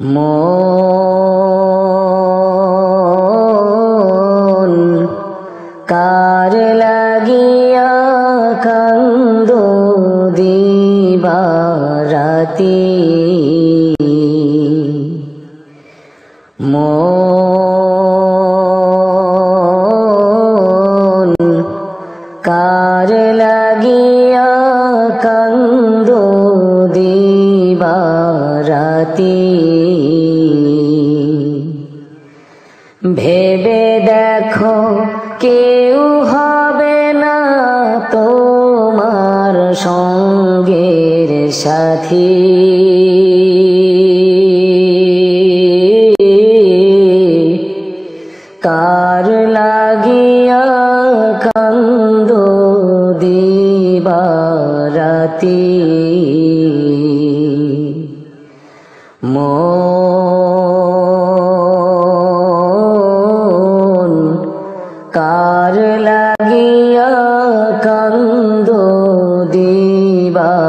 মন কার লাগিয়া কান্দো দিবারাতি মন কার লাগিয়া কান্দো দিবারাতি ভেবে দেখো কেউ হবে না তোমার সঙ্গের সাথী কার লাগিয়া কান্দো দিবারাতি মন কার লাগিয়া কান্দো দিবারাতি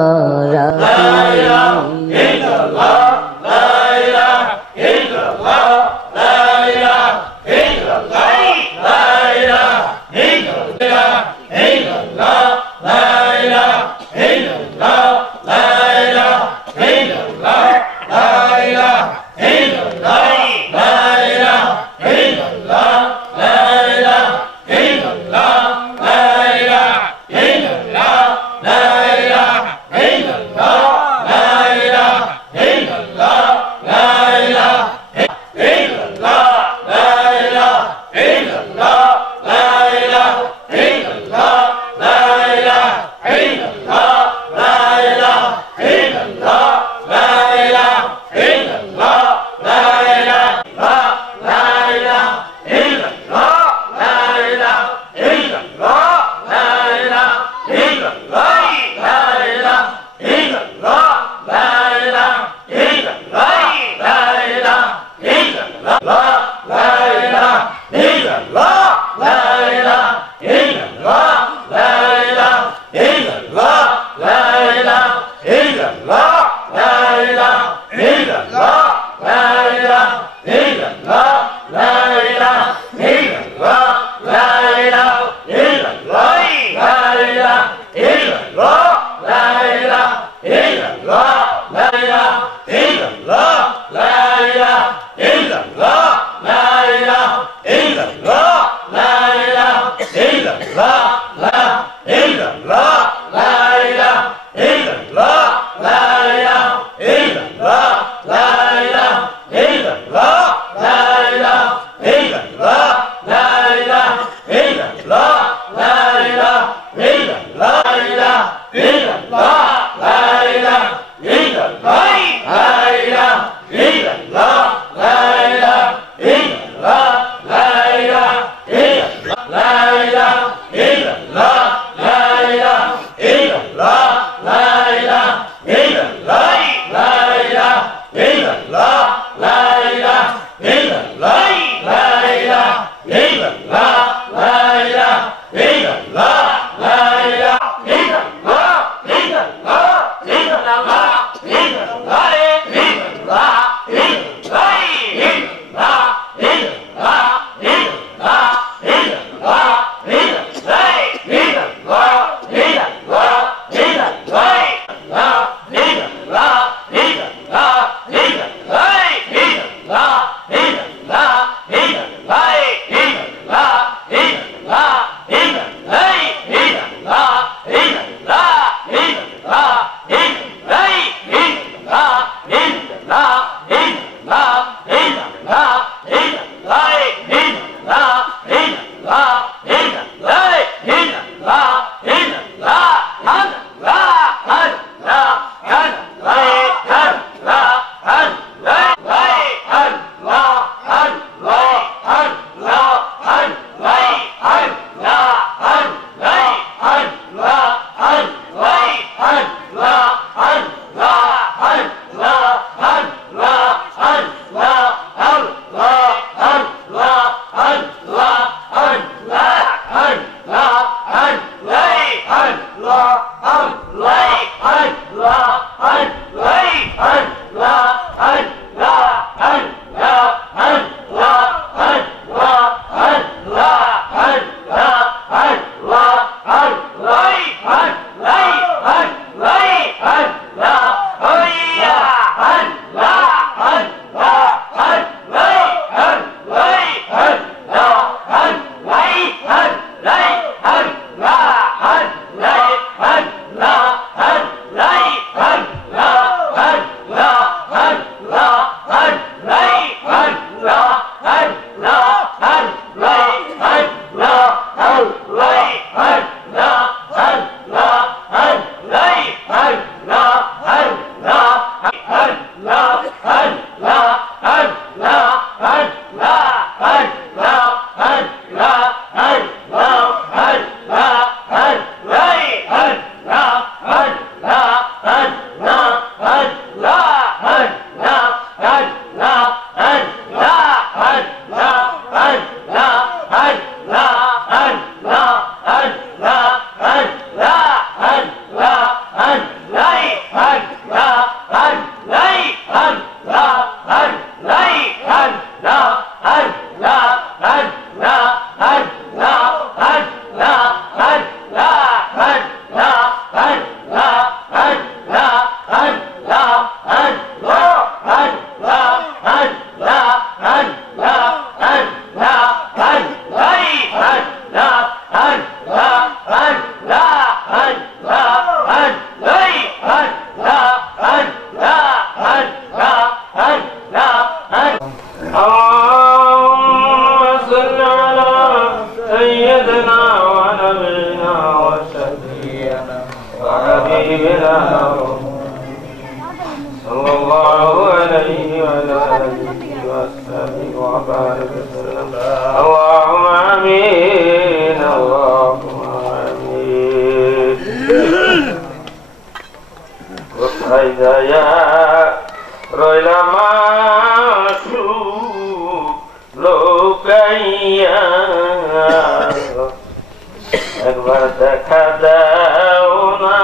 একবার দেখা দাও না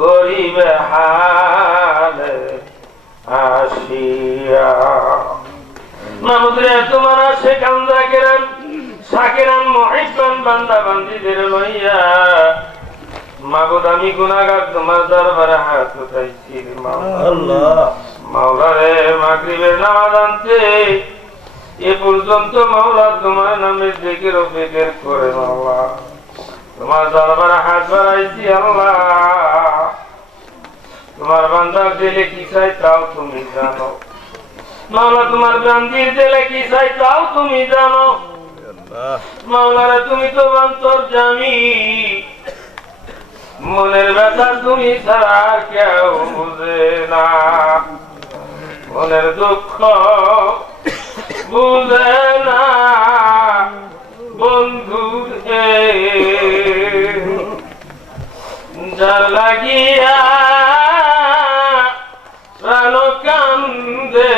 গরিবে হালে আসিয়া। মাহমুদরে তোমার সেখান জাকিরান শাকিরান মুহিব্বান বান্দা বান্দীদের লইয়া মাবুদ আমি গুনাহগার তোমার দরবারে হাত উঠাইছি আল্লাহ। মাওলা রে মাগরিবের নামাজ আনতে এ পর্যন্ত মাওলা তোমার নামে জিকির ও ফিকির করে মাওলা তোমার দরবারে হাত বাড়াইছি আল্লাহ। তোমার বান্দার দিলে কি চাই তাও তুমি জানো মাওলা, তোমার বান্দির দিলে কি চাই তাও তুমি জানো মাওলা রে। তুমি তো অন্তর্যামী, মনের ব্যথা তুমি ছাড়া আর কেউ বুঝে না, মনের দুঃখ বুঝে না বন্ধু যার লাগিয়া প্রাণ কান্দে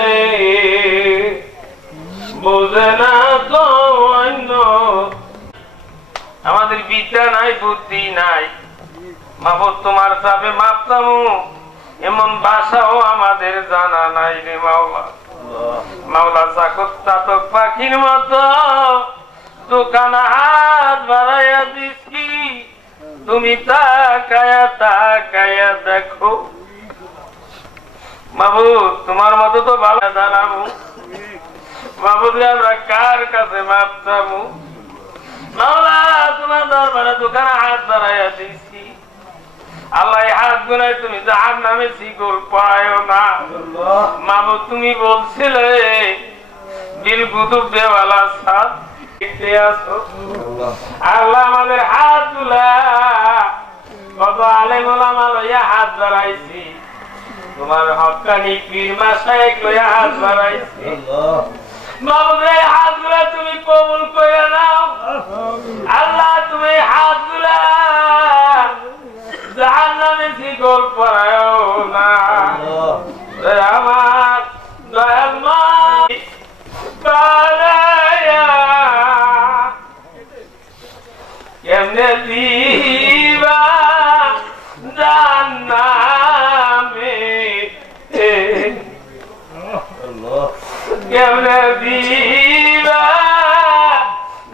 বুঝে না তো অন্য। আমাদের বিদ্যা নাই বুদ্ধি নাই মাহবুব, তোমার চাপে মাপ চামু এমন ভাষাও আমাদের জানা নাই রে মাওলা। মাওলা চাতক পাখির মতো দোকান হাত বাড়াইয়া দিছি, তুমি তাকায়া তাকায়া দেখো মাহবুব, তোমার মতো তো ভালো জানাবো মাহবুব, আমরা কার কাছে মাপ চামু মাওলা। তোমার দরবারে দোকানে হাত বাড়াইয়া দিছি আল্লাহ, হাত গুনায় তুমি জাহান্নামে শিকল পড়ায়ও না মাহবুব। তুমি বলছিলে বিল কুতুব দেওয়ালা সাথ আসো আল্লাহ, আমাদের হাত তুলা কত আলেম ওলামা লইয়া হাত বাড়াইছি, তোমার হক্কানি পীর মাশায়েখ লইয়া হাত বাড়াইছি মাহবুব। হাত গুলা তুমি কবুল করে নাও আল্লাহ, তুমি হাত গুলা জাহান্নামে শিকল পরায়ও না আমার দয়াল মাই বানায়া কেমনে দিবা জান্নামে কেমনে দিবা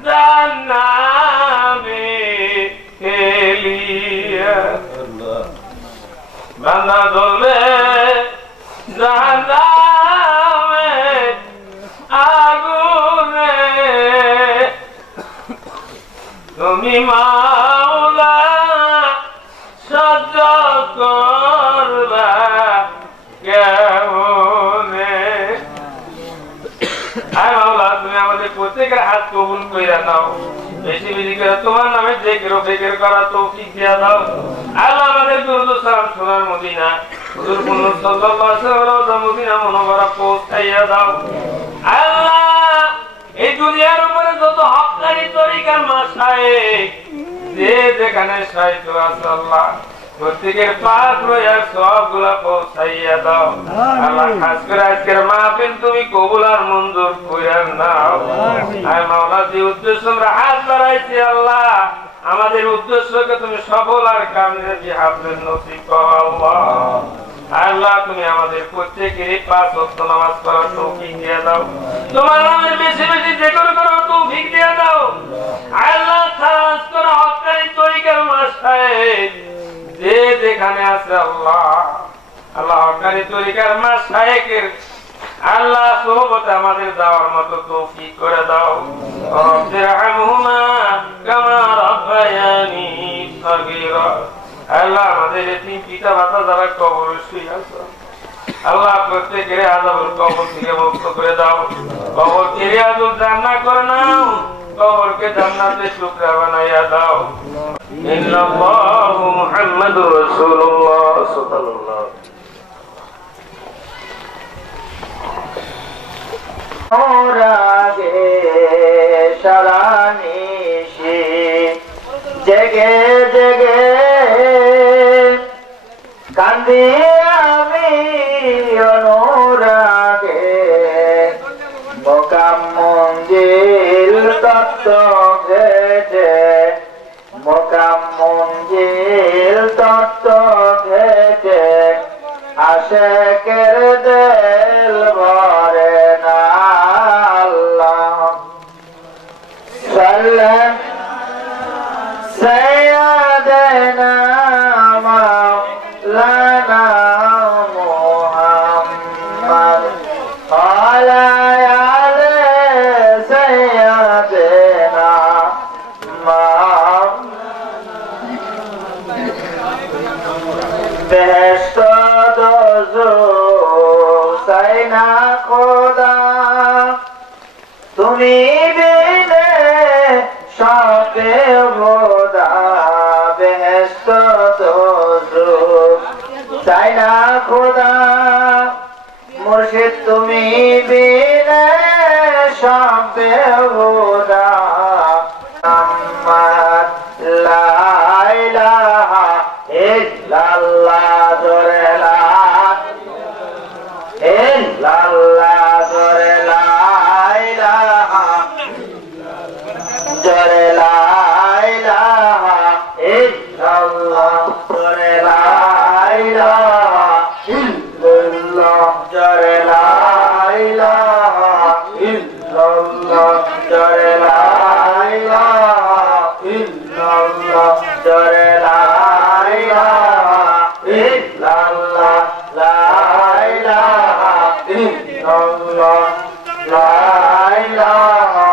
জান্নামে এলিয়া বান্দা দলে জাহান্নামে আগুনে তুমি মাওলা সহ্য করবা কেমনে। আয় মাওলা, তুমি আমাদের প্রত্যেকের হাত কবুল কইরা নাও, বেশি বেশি করে তোমার নামে জিকির ও ফিকির করা তৌফিক দিয়া দাও আল্লাহ। আমাদের দুরূদ ও সালাম সোনার মদিনা হুজুর সাল্লাল্লাহু আলাইহি ওয়াসাল্লাম মদিনা মুনাওয়ারা পৌঁছাইয়া দাও। আল্লাহ এই দুনিয়ার উপরে যত হক্কানি তরিকার মাশায়েখ যে যেখানে শায়িত আছে আল্লাহ প্রত্যেকের পাক রয়ার সবগুলা পৌঁছাইয়া দাও। আল্লাহ খাস করে আজকের মাহফিল তুমি কবুল আর মঞ্জুর কইরা নাও। আয় মাওলা যে উদ্দেশ্য আমরা হাত বাড়াইছি আল্লাহ আমাদের উদ্দেশ্যকে তুমি সফল আর কামিয়াবি হাফেজ নসিব করো আল্লাহ। আল্লাহ তুমি আমাদের প্রত্যেকের পাঁচ ওয়াক্ত নামাজ পড়ার তৌফিক দিয়ে দাও। তোমার নামের বেশি বেশি জিকির করার তৌফিক দিয়ে দাও। আল্লাহ খাস করে হক্কানি তরিকার মাশায়েখ যে যেখানে আছে আল্লাহ আল্লাহ হক্কানি তরিকার মাশায়েখের আল্লাহ সোহবতে আমাদের যাওয়ার মতো তৌফিক করে দাও। রব্বিরহামহুমা কামা রাব্বায়ানি সগীরা। আল্লাহ আমাদের এতিম পিতা মাতা যারা কবরে শুয়ে আছে আল্লাহ প্রত্যেকের আযাবের কবর থেকে মুক্ত করে দাও। কবরকে রিয়াজুল জান্নাত করে নাও। কবরকে জান্নাতের টুকরা বানাইয়া দাও। ইন্নাল্লাহু মুহাম্মাদুর রাসূলুল্লাহ সাল্লাল্লাহু রাগে সারানিশি জেগে জেগে কান্দি আমি অনুরাগে মোকাম মঞ্জিল তত্ত্ব ঘেটে মোকাম মঞ্জিল তত্ত্ব ঘেটে আশেকের দিল ভরে না আল্লাহ সাল্লাল্লাহু সাইয়্যিদানা মাওলানা মুহাম্মদ আলা আলি সাইয়্যিদানা বেহেশত সাইনা খোদা তুমি বিনে সবে খোদা বেহেশত দোজখ সাইনা খোদা মুর্শিদ তুমি বিনে সবে খোদা মুহাম্মদ লা ইলাহা ইল্লাল্লাহ জোরে লা ইল্লাল্লাহ জোরে লা ইলাহা জোরে লা ইলাহা ইল্লাল্লাহ জোরে লা ইলাহা ইল্লাল্লাহ জোরে লা ইলাহা ইল্লাল্লাহ জোরে লা ইলাহা ইল্লাল্লাহ জোরে লা ইলাহা ইল্লাল্লাহ লা ইলাহা ইল্লাল্লাহ লা ইলাহা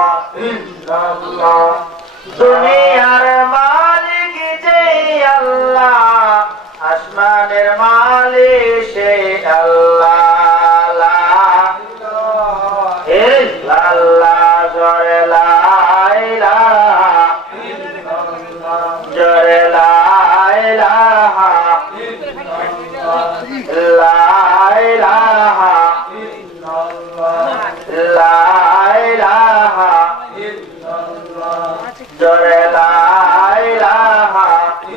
ইল্লাল্লাহ দুনিয়ার মালিক যে আল্লাহ আসমানের মালিক সেই আল্লাহ লা ইল্লাল্লাহ জোরে লা ইলাহা ইল্লাল্লাহ জোরে লা ইলাহা লা ইলাহা ইল্লাল্লাহ লা ইলাহা ইল্লাল্লাহ জোরে লা ইলাহা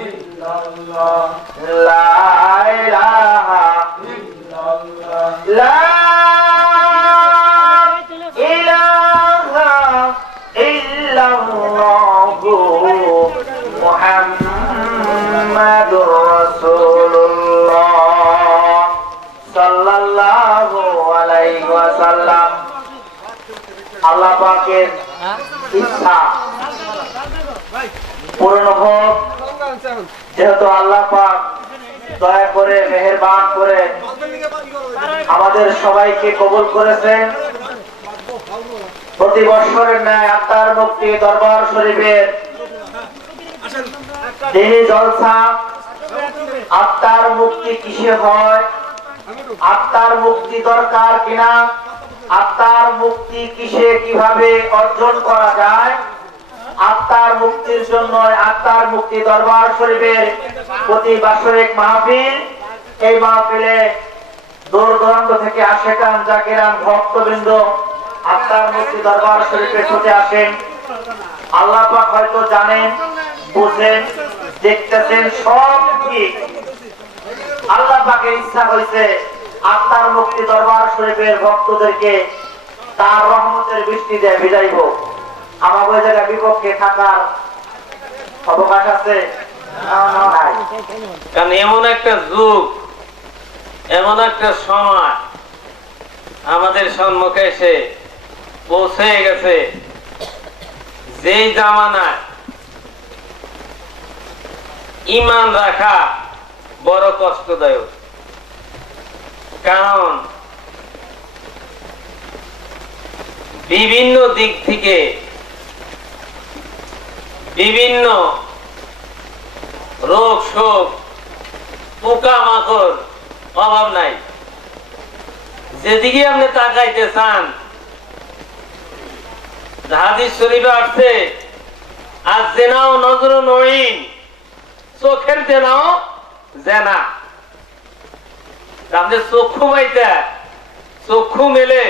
ইল্লাল্লাহ লা ইলাহা ইল্লাল্লাহ লা ইলাহা ইল্লাল্লাহু মুহাম্মাদুর রাসূলুল্লাহ সাল্লাল্লাহু আলাইহি ওয়াসাল্লাম। আল্লাহ পাকের ইচ্ছা পূর্ণ হোক। যেহেতু আল্লাহ পাক দয়া করে মেহেরবান করে আমাদের সবাইকে কবুল করেছেন, প্রতি বছরের ন্যায় আত্মার মুক্তি দরবার শরীফের দিনী জলসা। আত্মার মুক্তি কিসে হয়, আত্মার মুক্তি দরকার কিনা, আত্মার মুক্তি কিসে কিভাবে অর্জন করা যায়, আত্মার মুক্তির জন্য আত্মার মুক্তি দরবার শরীফের প্রতি বাৎসরিক মাহফিল এই মাহফিলে দূর দূরান্ত থেকে আশেকান জাকিরান ভক্তবৃন্দ আত্মার মুক্তি দরবার শরীফে ছুটে আসেন। আল্লাহ পাক হয়তো জানেন, বুঝেন, দেখতেছেন, সব ঠিক। আল্লাহ পাকের ইচ্ছা হয়েছে আত্মার মুক্তি দরবার শরীফের ভক্তদেরকে তার রহমতের বৃষ্টি দিয়ে ভিজাইব। আমার ওই জায়গায় বিপক্ষে থাকার অবকাশ আছে? কারণ এমন একটা যুগ, এমন একটা সময় আমাদের সম্মুখে এসে পৌঁছে গেছে, যেই জামানায় ঈমান রাখা বড় কষ্টদায়ক। কারণ বিভিন্ন দিক থেকে বিভিন্ন রোগ শোক, পোকামাকড় অভাব নাই। যেদিকে আপনি তাকাইতে চান, হাদিস শরীফে আসছে, আর জেনাও নজর নইন, চোখের জেনাও জেনা। আপনি চক্ষু পাইতে চক্ষু মেলে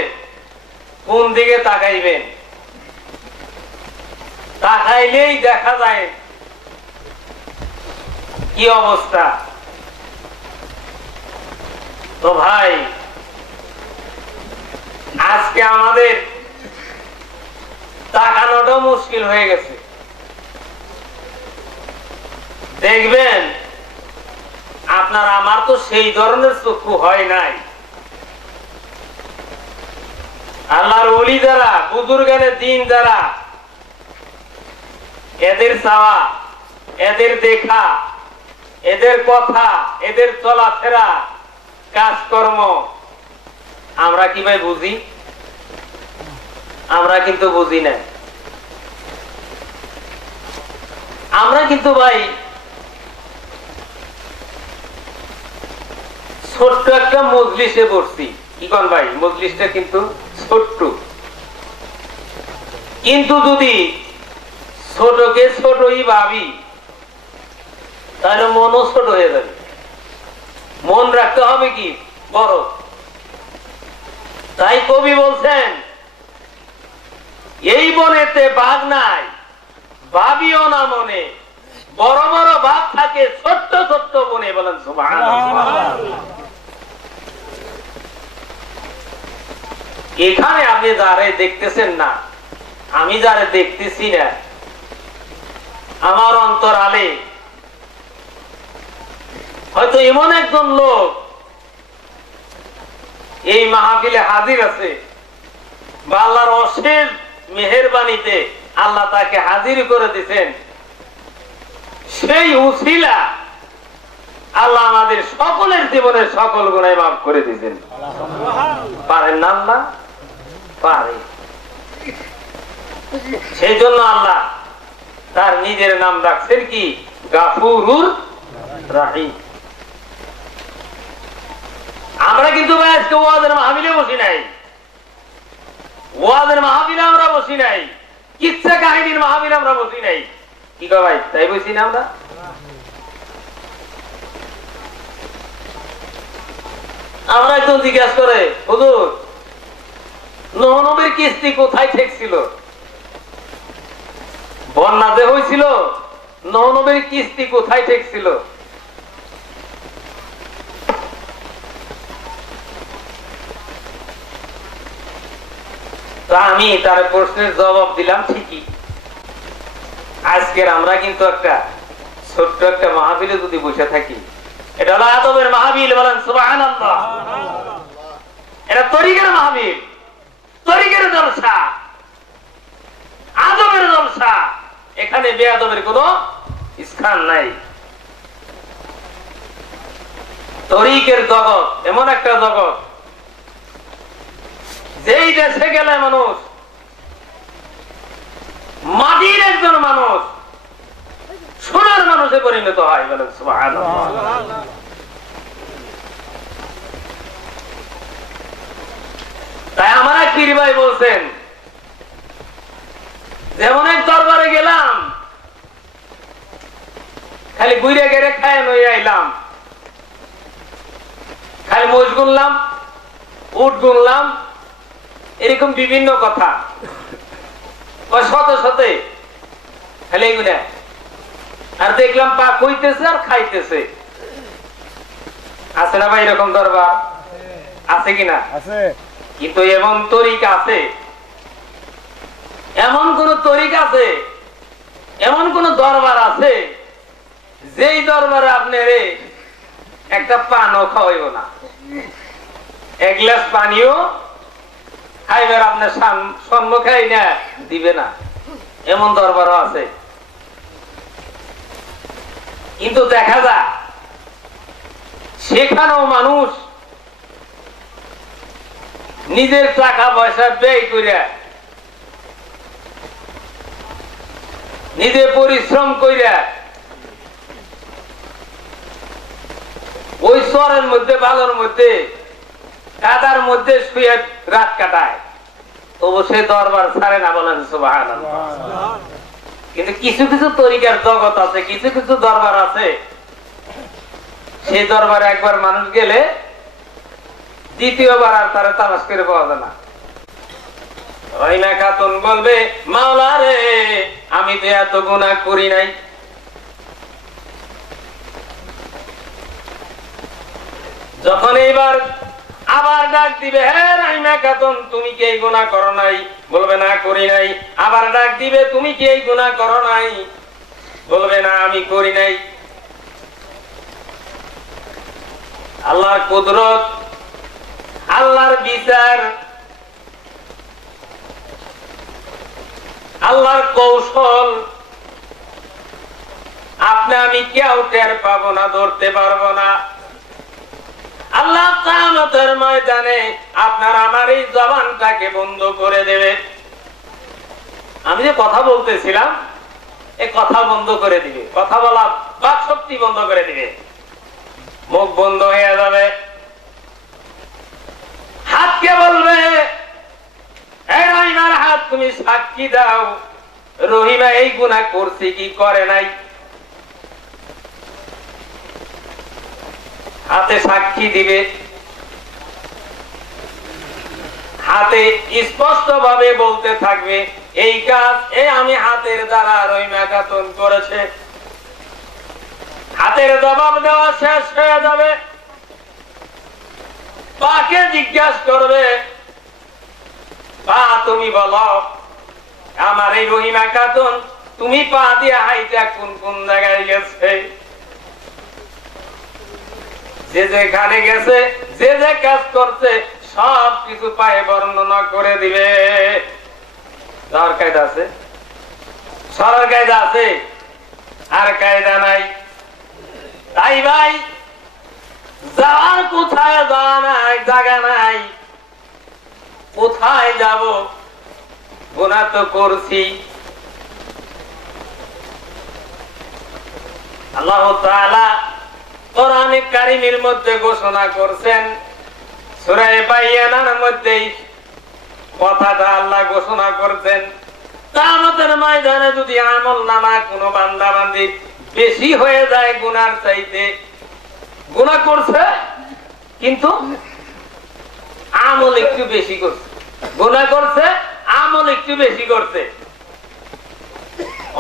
কোন দিকে তাকাইবেন, তাকাইলেই দেখা যায় কি অবস্থা। তো ভাই, আজকে আমাদের তাকানোটা মুশকিল হয়ে গেছে। দেখবেন আপনার আমার তো সেই ধরনের চক্ষু হয় নাই। আল্লাহর ওলি যারা, বুজুর্গানের দিন যারা, এদের চাওয়া, এদের দেখা, এদের কথা, এদের চলাফেরা, কাজকর্ম আমরা কি ভাই বুঝি? আমরা কিন্তু বুঝি না। আমরা কিন্তু ভাই ছোট্ট একটা মজলিসে পড়ছি। কি কন ভাই, মজলিসটা কিন্তু ছোট্ট, কিন্তু যদি ছোটকে ছোটই ভাবি তাহলে মনও ছোট হয়ে যাবে। মন রাখতে হবে কি বড়। তাই কবি বলছেন, এই বনেতে বাঘ নাই, ভাবিও না মনে, বড় বড় বাঘ থাকে ছোট্ট ছোট্ট বনে। বলেন সুবহানাল্লাহ। এখানে আপনি যারে দেখতেছেন না, আমি যারে দেখতেছি না, আমার অন্তরালে হয়তো এমন একজন লোক এই মাহফিলে হাজির আছে, বা আল্লাহর অশেষ মেহেরবানিতে আল্লাহ তাকে হাজির করে দিয়েছেন। সেই উসিলা আল্লাহ আমাদের সকলের জীবনের সকল গুনাহ মাফ করে দিয়েছেন। পারেন না আল্লাহ? পারে। সেই জন্য আল্লাহ তার নিজের নাম রাখছেন কি? গাফুরুর রাহিম। আমরা কিন্তু আজকে ওয়াজের মাহফিলে বসি নাই, ওয়াজের মাহফিলে আমরা বসি নাই, কিচ্ছা কাহিনীর মাহফিলে আমরা বসি নাই। কি কয় ভাই, তাই বসি না আমরা? আমরা একদম জিজ্ঞাসা করে, হুজুর নূহ নবীর কিস্তি কোথায় ঠেকছিল? বন্যাতে হয়েছিল, নূহ নবীর কিস্তি কোথায় ঠেকছিল? আমি তার প্রশ্নের জবাব দিলাম ঠিকই। আজকের আমরা কিন্তু একটা ছোট্ট একটা মাহফিলে যদি বসে থাকি, এটা হলো আদবের মাহফিল। বলেন সুবহানাল্লাহ। এটা তরিকের মাহফিল, তরিকের জলসা, আদবের জলসা। এখানে বেয়াদবের কোনো স্থান নাই। তরিকের জগৎ এমন একটা জগৎ, যেই দেশে গেলে মানুষ, মাটির একজন মানুষ সোনার মানুষে পরিণত হয়। বলেন সুবহানাল্লাহ। তাই আমার এক পীর ভাই বলছেন, যেমন এক দরবারে গেলাম, খালি ঘুরে গেড়ে খায় নই আইলাম, খালি মোষ গুনলাম, উট গুনলাম, এরকম বিভিন্ন কথা শত শতে খালি এগুলা। আর দেখলাম পা কইতেছে আর খাইতেছে। আছে না ভাই এরকম দরবার? আছে কিনা? কিন্তু এমন তরিকা আছে, এমন কোন তরিকা আছে, এমন কোন দরবার আছে যেই দরবারে আপনার একটা পানও খাওয়াইব না, এক গ্লাস পানিও খাইবার আপনার সম্মুখাই না দিবে না, এমন দরবারও আছে। কিন্তু দেখা যায় সেখানেও মানুষ নিজের টাকা পয়সা ব্যয় করে, নিজে পরিশ্রম করে ওই চরের মধ্যে, বালুর মধ্যে, কাদার মধ্যে শুয়ে রাত কাটায়, তবু সে দরবার ছাড়ে না। বলেন সুবহানাল্লাহ। কিন্তু কিছু কিছু তরিকার জগৎ আছে, কিছু কিছু দরবার আছে, সেই দরবারে একবার মানুষ গেলে দ্বিতীয়বার আর তারা তালাশ করে পাওয়া যায় না। রহিমা খাতুন বলবে, মাওলা রে, আমি তো এত গুনাহ করি নাই। যখন এইবার আবার ডাক দিবে, হ্যাঁ রহিমা খাতুন, তুমি কি এই গুনাহ করো নাই? বলবে না, করি নাই। আবার ডাক দিবে, তুমি কি এই গুনাহ করো নাই? বলবে না, আমি করি নাই। আল্লাহর কুদরত, আল্লাহর বিচার, আল্লাহর কৌশল আপনি আমি কেউ টের পাবো না, ধরতে পারবো না। আল্লাহ কিয়ামতের ময়দানে আপনার আমার এই জবানটাকে বন্ধ করে দেবে। আমি যে কথা বলতেছিলাম, এই কথা বন্ধ করে দিবে, কথা বলা বাক শক্তি বন্ধ করে দিবে, মুখ বন্ধ হয়ে যাবে। হাতকে বলবে, এই রহিমার হাত, তুমি সাক্ষী দাও, রহিমা এই গুনাহ করছে কি করে নাই। হাতে সাক্ষী দিবে, হাতে স্পষ্ট ভাবে বলতে থাকবে, এই কাজ আমি হাতের দ্বারা রহিমা খাতুন করেছে। হাতের জবাব দেওয়া শেষ হয়ে যাবে, পাকে জিজ্ঞাসা করবে, পা তুমি বলো, আমার এই রহিমা খাতুন তুমি পা দিয়ে হাইটা কোন কোন জায়গায় গেছে? যে যেখানে গেছে, যে যে কাজ করছে, সব কিছু পায়ে বর্ণনা করে দিবে। যার কায়দা আছে, সরল কায়দা আছে, আর কায়দা নাই। তাই ভাই, যাওয়ার কোথায় যাওয়া নাই, জায়গা নাই, কোথায় যাব? গুনাহ তো করছি। আল্লাহ তাআলা কোরআনে কারীমের মধ্যে ঘোষণা করছেন, সূরা বাইয়ানার মধ্যে কথাটা আল্লাহ ঘোষণা করছেন, কিয়ামতের ময়দানে যদি আমলনামা কোনো বান্দা বান্দি বেশি হয়ে যায় গুনার চাইতে, গুনাহ করছে কিন্তু আমল একটু বেশি করছে, গুনাহ করছে আমল একটু বেশি করছে।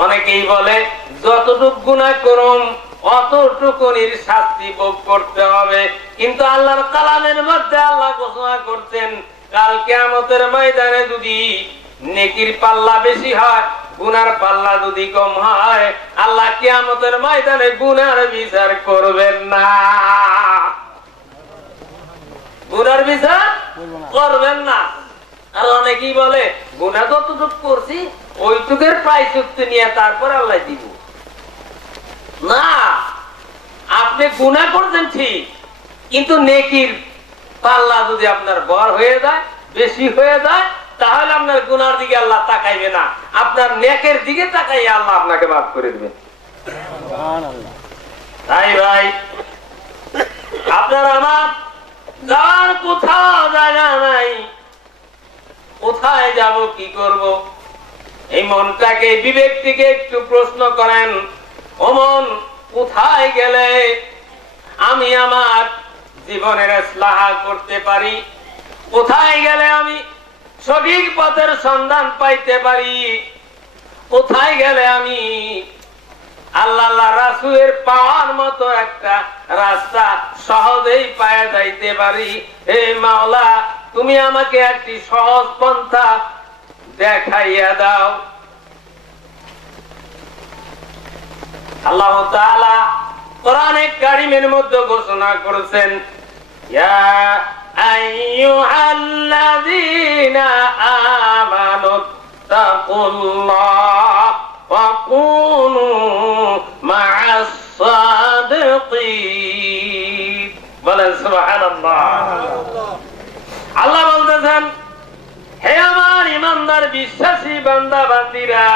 অনেকেই বলে যতটুক গুনাহ করুম অতটুকুনির শাস্তি ভোগ করতে হবে, কিন্তু আল্লাহর কালামের মধ্যে আল্লাহ ঘোষণা করছেন, কাল কিয়ামতের ময়দানে যদি নেকির পাল্লা বেশি হয়, গুনার পাল্লা যদি কম হয়, আল্লাহ কিয়ামতের ময়দানে গুনার বিচার করবেন না, গুনার বিচার করবেন না। আর অনেকেই বলে গুনাহ যতটুক করছি ওইটুকের প্রায়শ্চিত্ত নিয়ে তারপর আল্লাহ দিব। না, আপনি গুনাহ করছেন ঠিক, কিন্তু নেকির পাল্লা যদি আপনার বড় হয়ে যায়, বেশি হয়ে যায়, তাহলে আপনার গুনার দিকে আল্লাহ তাকাইবে না, আপনার নেকের দিকে তাকাইয়া আল্লাহ আপনাকে মাফ করে দিবেন। তাই ভাই, আপনার আমার যাওয়ার কোথাও জায়গা নাই, কোথায় যাব, কি করব? এই মনটাকে, বিবেকটিকে একটু প্রশ্ন করেন, ও মন, কোথায় গেলে আমি আমার জীবনের ইসলাহ করতে পারি, কোথায় গেলে আমি সঠিক পথের সন্ধান পাইতে পারি, কোথায় গেলে আমি আল্লাহ রাসূলের পাওয়ার মতো একটা রাস্তা সহজেই পায়ে যাইতে পারি। হে মাওলা, তুমি আমাকে একটি সহজ পন্থা দেখাইয়া দাও। আল্লাহ তাআলা কোরআনে কারীমের মধ্যে ঘোষণা করেছেন, ইয়া আইয়ুহাল্লাযীনা আমানু তাকুল্লাহ ওয়া কুনু মা'আস সাদিকিন। বলেন সুবহানাল্লাহ। আল্লাহ বলতেছেন, হে আমার ঈমানদার বিশ্বাসী বান্দা বান্দীরা,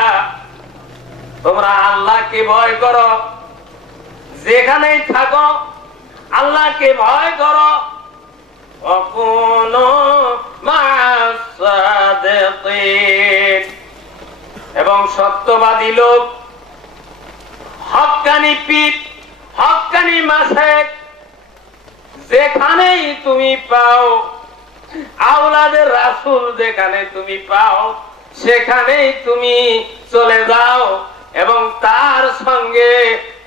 তোমরা আল্লাহকে ভয় করো, যেখানেই থাকো আল্লাহকে ভয় করো। এবং সত্যবাদী লোক, হক্কানি পীর, হক্কানি মাসেক যেখানেই তুমি পাও, আওলাদের রাসূল যেখানে তুমি পাও, সেখানেই তুমি চলে যাও এবং তার সঙ্গে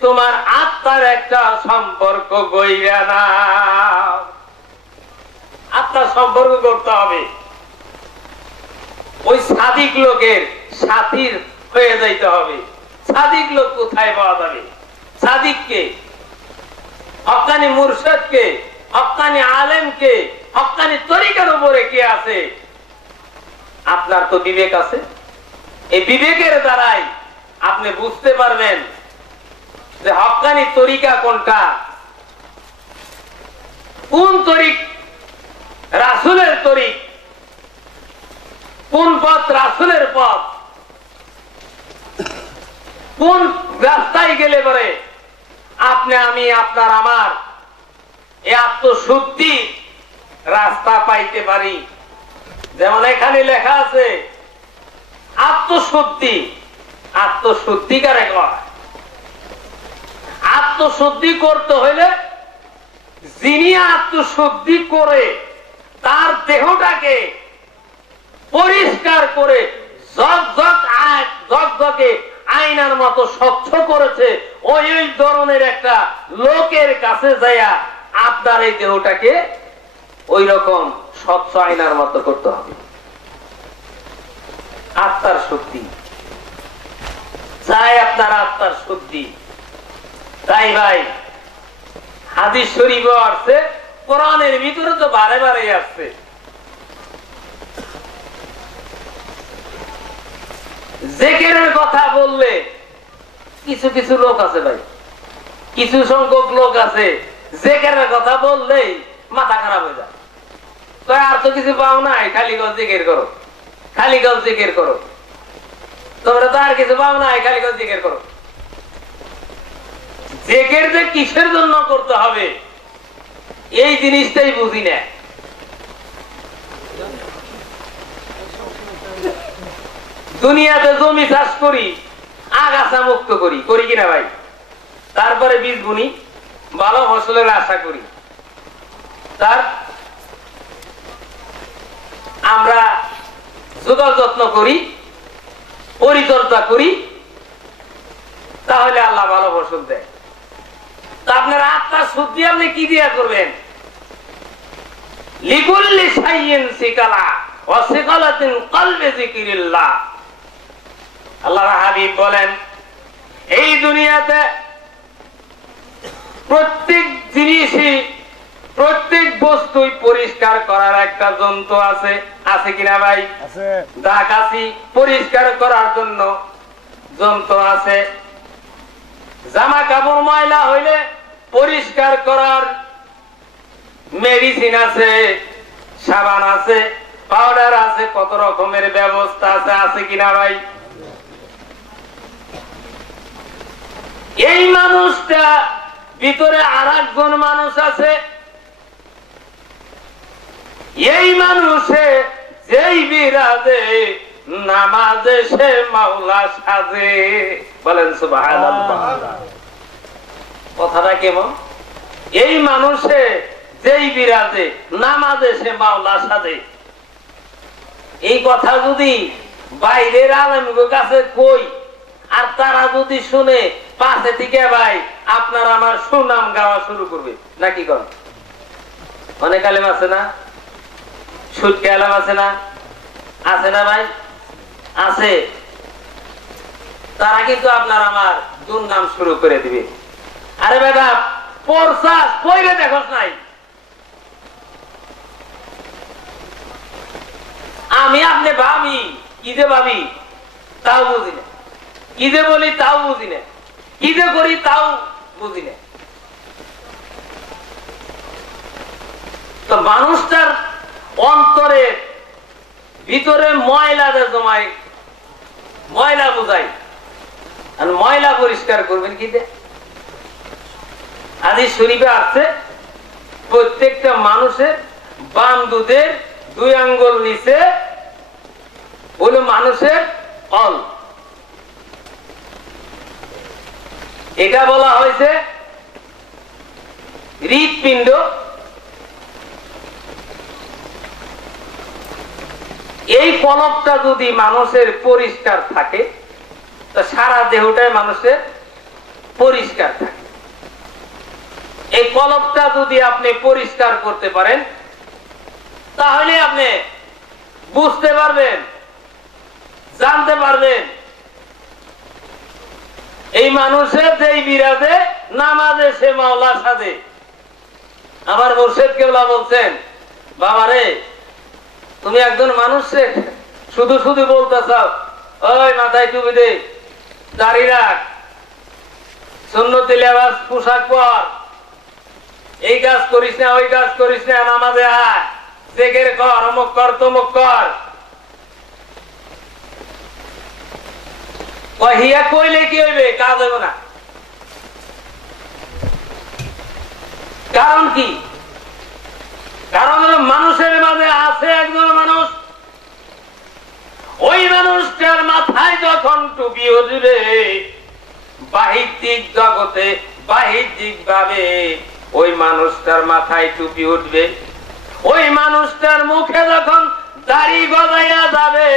তোমার আত্মার একটা সম্পর্ক গইরা নাও। আত্মার সম্পর্ক করতে হবে, ওই সাদিক লোকের সাথীর হয়ে যাইতে হবে। সাদিক লোক কোথায় পাওয়া যাবে? সাদিককে, হক্কানি মুরশিদকে, হক্কানি আলেমকে, হক্কানি তরিকার উপরে কে আছে? আপনার তো বিবেক আছে, এই বিবেকের দ্বারাই আপনি বুঝতে পারবেন যে হক্কানি তরিকা কোনটা, কোন তরিক রাসূলের তরিক, কোন পথ রাসূলের পথ, কোন রাস্তায় গেলে পরে আপনি, আমি, আপনার, আমার এই আত্মশুদ্ধি রাস্তা পাইতে পারি। যেমন এখানে লেখা আছে আত্মশুদ্ধি, আত্মশুদ্ধিকার একবার আত্মশুদ্ধি করতে হইলে যিনি আত্মশুদ্ধি করে তার দেহটাকে পরিষ্কার করে ঝকঝকে আয়নার মতো স্বচ্ছ করেছে, ওই ধরনের একটা লোকের কাছে যাইয়া আপনার এই দেহটাকে ওই রকম স্বচ্ছ আয়নার মতো করতে হবে। আত্মার শুদ্ধি চাই, আপনার আত্মার শুদ্ধি। তাই ভাই, হাদিস শরীফে আসছে, কোরআনের ভিতরে তো বারে বারে আসছে, জিকিরের কথা বললে কিছু কিছু লোক আছে ভাই, কিছু সংখ্যক লোক আছে জিকিরের কথা বললেই মাথা খারাপ হয়ে যায়। তো আর তো কিছু পাও নাই, খালি গো জিকির করো, খালি গো জিকির করো, তোমরা তো আর কিছু পাও নাই, খালি গো জিকির করো। জিকির যে কিসের জন্য করতে হবে এই জিনিসটাই বুঝি না। দুনিয়াতে জমি চাষ করি, আগাছা মুক্ত করি, করি কিনা ভাই? তারপরে বীজ বুনি, ভালো ফসলের আশা করি, তার আমরা যোগান যত্ন করি, পরিচর্যা করি, তাহলে আল্লাহ ভালো ফসল দেয়। তা আপনার আত্মার শুদ্ধি আপনি কি দিয়া করবেন? লিকুল্লি শাইইন সিকালা ওয়া সিকালাতিন কলবে যিকিরিল্লাহ। আল্লাহর হাবিব বলেন, এই দুনিয়াতে প্রত্যেক জিনিসই, প্রত্যেক বস্তুই পরিষ্কার করার একটা যন্ত্র আছে, আছে কিনা ভাই? দাগ আছে, পরিষ্কার করার জন্য যন্ত্র আছে। জামা কাপড় ময়লা হইলে পরিষ্কার করার মেডিসিন আছে, সাবান আছে, পাউডার আছে, কত রকমের ব্যবস্থা আছে, আছে কিনা ভাই? এই মানুষটা ভিতরে আর একজন মানুষ আছে, এই মানুষে যেই বিরাজে নামাজে সে মাওলা সাজে। বলেন সুবহানাল্লাহ। কথাটা কেমন? এই মানুষে যেই বিরাজে নামাজে সে মাওলার সাথে। এই কথা যদি বাইরের আলেমদের কাছে কই আর তারা যদি শুনে পাশে থেকে ভাই আপনার আমার সুনাম গাওয়া শুরু করবে নাকি করেন? অনেক আলেম আছে না, সুটকে আলেম আছে না, আছে না ভাই? আছে। তারা কিন্তু আপনার আমার দুর্নাম শুরু করে দিবে। আরে বেটা পরসাস কইরে দেখোস নাই? আমি আপনি ভাবি কি যে ভাবি তাও বুঝি না, কি যে বলি তাও বুঝি না, কি যে করি তাও বুঝি না। তো মানুষটার অন্তরে ভিতরে ময়লাদের জমায়, ময়লা বুঝাই, আর ময়লা পরিষ্কার করবেন কি দিয়ে? হাদিস শরীফে আছে প্রত্যেকটা মানুষের বাম দুধের 2 আঙ্গুল নিচে হলো মানুষের অল। এটা বলা হয়েছে হৃৎপিণ্ড। এই কলবটা যদি মানুষের পরিষ্কার থাকে তো সারা দেহটাই মানুষের পরিষ্কার থাকে। এই কলবটা যদি আপনি পরিষ্কার করতে পারেন তাহলে আপনি বুঝতে পারবেন, জানতে পারবেন এই মানুষের যেই বিরাজে নামাজে সে মাওলার সাথে। আমার মুর্শিদ কেবলা বলছেন, বাবারে তুমি একজন মানুষে শুধু শুধু বলতে চাও ওই মাথায় টুপি দে, দাড়ি রাখ, সুন্নতি লেবাস পোশাক পর, এই কাজ করিস না ওই কাজ করিস না, নামাজে আয়, জিকির কর, অমুক কর তমুক কর। কহিয়া কইলে কি হইবে? কাজ হইব না। কারণ কি? কারণ হলো মানুষের মাঝে আছে একজন মানুষ, ওই মানুষটার মাথায় যখন টুপি উঠবে বাহ্যিক জগতে বাহ্যিক ভাবে ওই মানুষটার মাথায় টুপি উঠবে, ওই মানুষটার মুখে যখন দাড়ি গজাইয়া যাবে,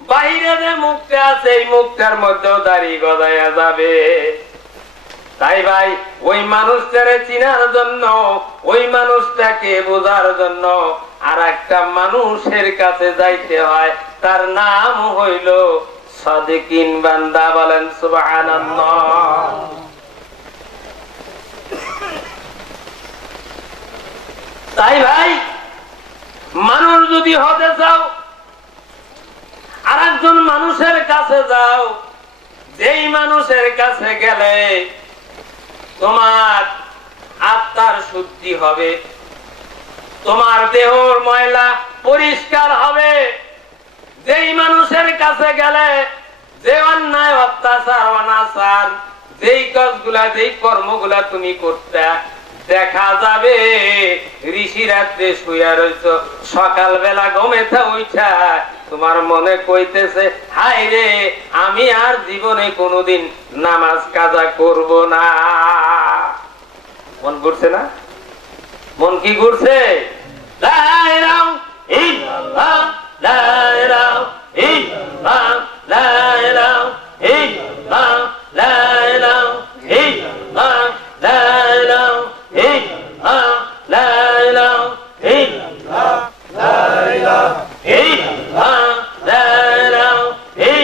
বাহিরে যে মুখটা আছে এই মুখটার মধ্যেও দাড়ি গজাইয়া যাবে। তাই ভাই ওই মানুষটারে চিনার জন্য, ওই মানুষটাকে বোঝার জন্য আর একটা মানুষের কাছে যাইতে হয়, তার নাম হইল সাদিকিন বান্দা। বলেন সুবহানাল্লাহ। তাই ভাই মানুষ যদি হতে চাও আর একজন মানুষের কাছে যাও, যেই মানুষের কাছে গেলে তোমার আত্মার শুদ্ধি হবে, তোমার দেহর ময়লা পরিষ্কার হবে। যেই মানুষের কাছে গেলে যে অন্যায় অত্যাচার অনাচার যেই কাজগুলা যেই কর্মগুলা তুমি করতে দেখা যাবে, ঋষি রাত্রে শুয়া রইছ, সকালবেলা ঘুমেতে উঠা তোমার মনে কইতেছে হায় রে আমি আর জীবনে কোনোদিন নামাজ কাজা করব না। মন ঘুরছে না? মন কি ঘুরছে? লা ইলাহা ইল্লাল্লাহ, লা ইলাহা ইল্লাল্লাহ, লা ইলাহা ইল্লাল্লাহ, লা ইলাহা ইল্লাল্লাহ, লা ইলাহা ইল্লাল্লাহ, লা ইলাহা ইল্লাল্লাহ, লা ইলাহা ইল্লাল্লাহ, লা ইলাহা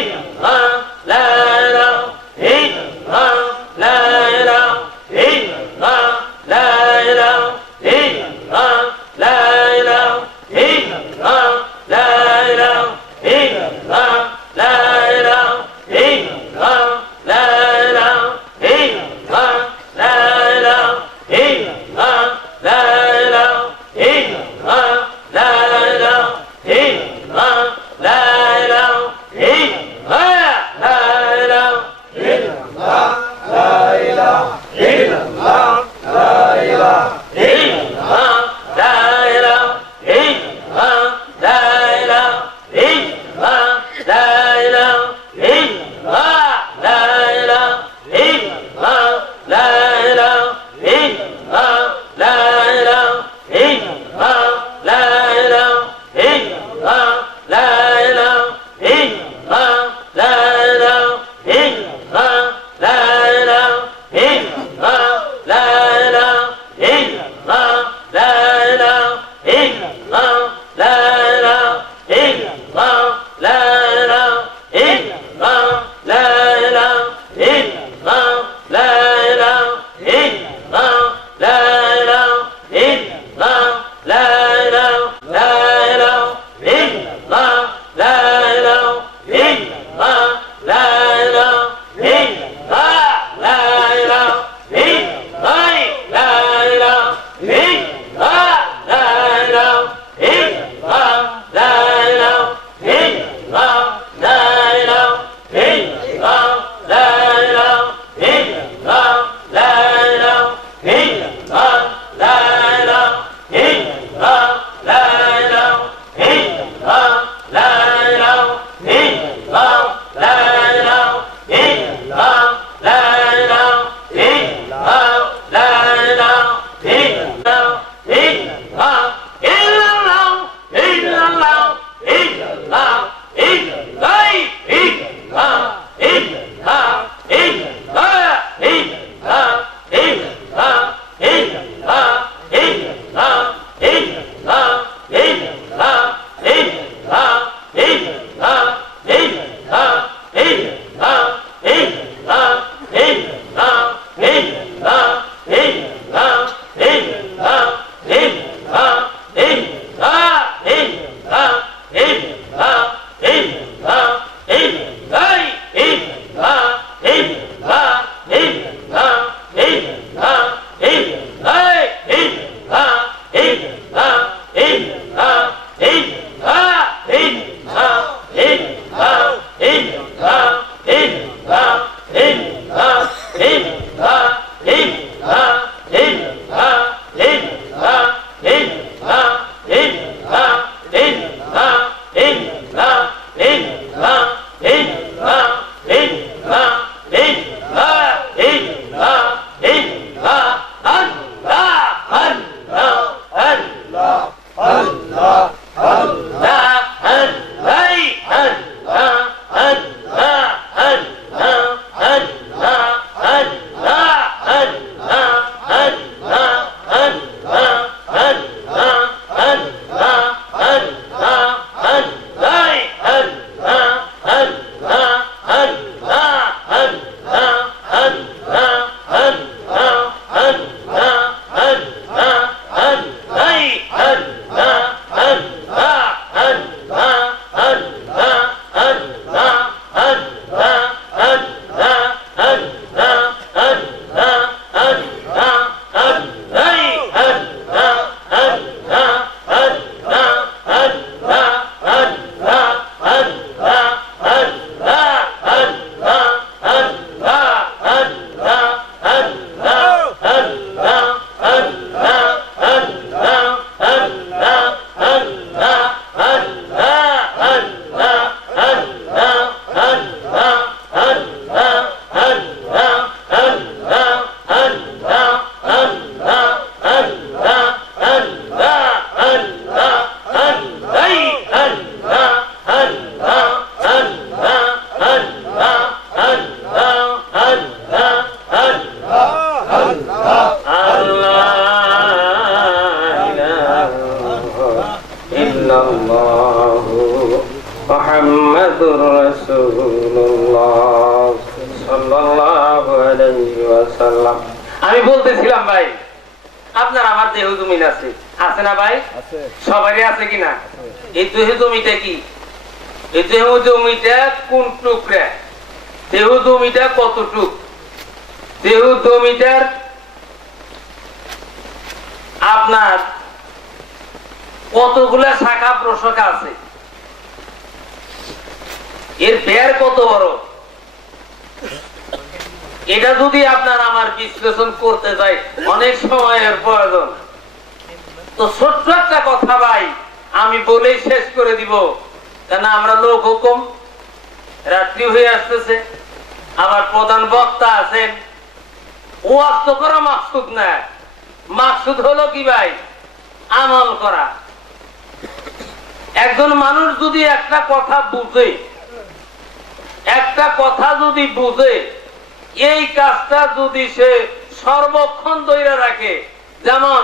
ইল্লাল্লাহ, লা ইলাহা ইল্লাল্লাহ, লা ইলাহা ইল্লাল্লাহ, লা ইলাহা ইল্লাল্লাহ, লা ইলাহা ইল্লাল্লাহ। আমি বলতেছিলাম ভাই আপনার আমার দেহ জমিন আছে আছে না ভাই? সবারই আছে কিনা? এই দেহ জমিটা কি? এই দেহ জমিটা কোন টুকরা? দেহ জমিটা কতটুক? দেহ জমিটার আপনার কতগুলা শাখা প্রশাখা আছে? এর বের কত বড়? এটা যদি আপনার আমার বিশ্লেষণ করতে যাই অনেক সময়ের প্রয়োজন। তো ছোট্ট একটা কথা ভাই আমি বলেই শেষ করে দিব, কেন আমরা লোক হুকুম, রাত্রি হয়ে আসতেছে, আমার প্রধান বক্তা আছেন। ওয়াজ তো করা মাকসুদ না, মাকসুদ হলো কি ভাই? আমল করা। একজন মানুষ যদি একটা কথা বুঝে, একটা কথা যদি বুঝে, এই কাজটা যদি সে সর্বক্ষণ ধরে রাখে, যেমন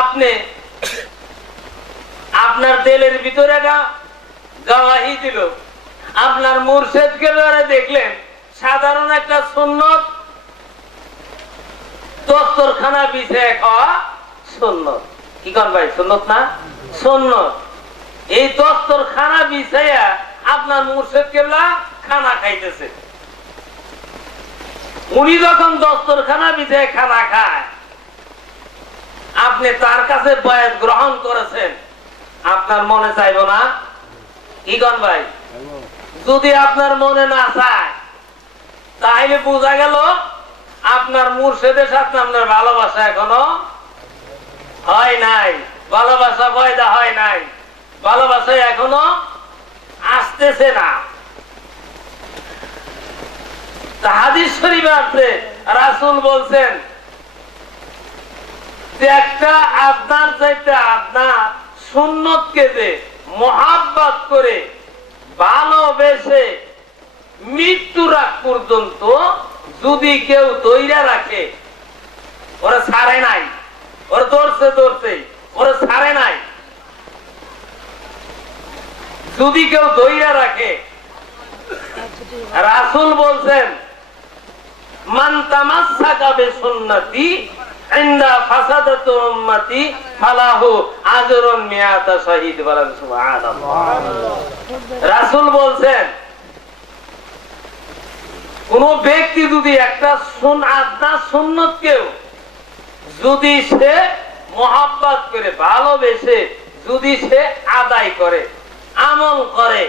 আপনি আপনার দিলের ভিতরে গাওয়াহি দিল, আপনার মুর্শিদকে দেখলেন সাধারণ একটা সুন্নত দস্তরখানা বিছায় খাওয়া সুন্নত। কি কন ভাই, সুন্নত না? সুন্নত। এই দস্তরখানা বিছাইয়া আপনার মুর্শিদ কেবলা খানা খাইতেছে। উনি যখন দস্তরখানা বিছায় খানা খায়, আপনি তার কাছে বয়াত গ্রহণ করেছেন, আপনার মনে চাইব না? কি কন ভাই? যদি আপনার মনে না চায় তাহলে বোঝা গেল আপনার মুর্শিদের সাথে আপনার ভালোবাসা এখনো হয় নাই, ভালোবাসা পয়দা হয় নাই। ভালোবাসা এখনো আসতেছে না। হাদিস শরীফে আছে রাসূল বলছেন যে একটা আপনার চাইতে আপনার সুন্নতকে যে মহাব্বত করে ভালোবেসে মৃত্যুর আগ পর্যন্ত যদি কেউ ধইরা রাখে, ওরা ছাড়ে নাই, ওরা ধরছে ওরা ছাড়ে নাই, যদি কেউ ধইরা রাখে, রাসূল বলছেন মান তামাসসাকা বিসুন্নতি ইনদা ফাসাদাতু উম্মতি ফালাহু আজরুন মিয়াতা শাহীদ। বলেন সুবহানাল্লাহ। রাসূল বলছেন কোন ব্যক্তি যদি একটা সুন্নতকেও যদি সে মহব্বত করে ভালোবেসে যদি সে আদায় করে আমল করে,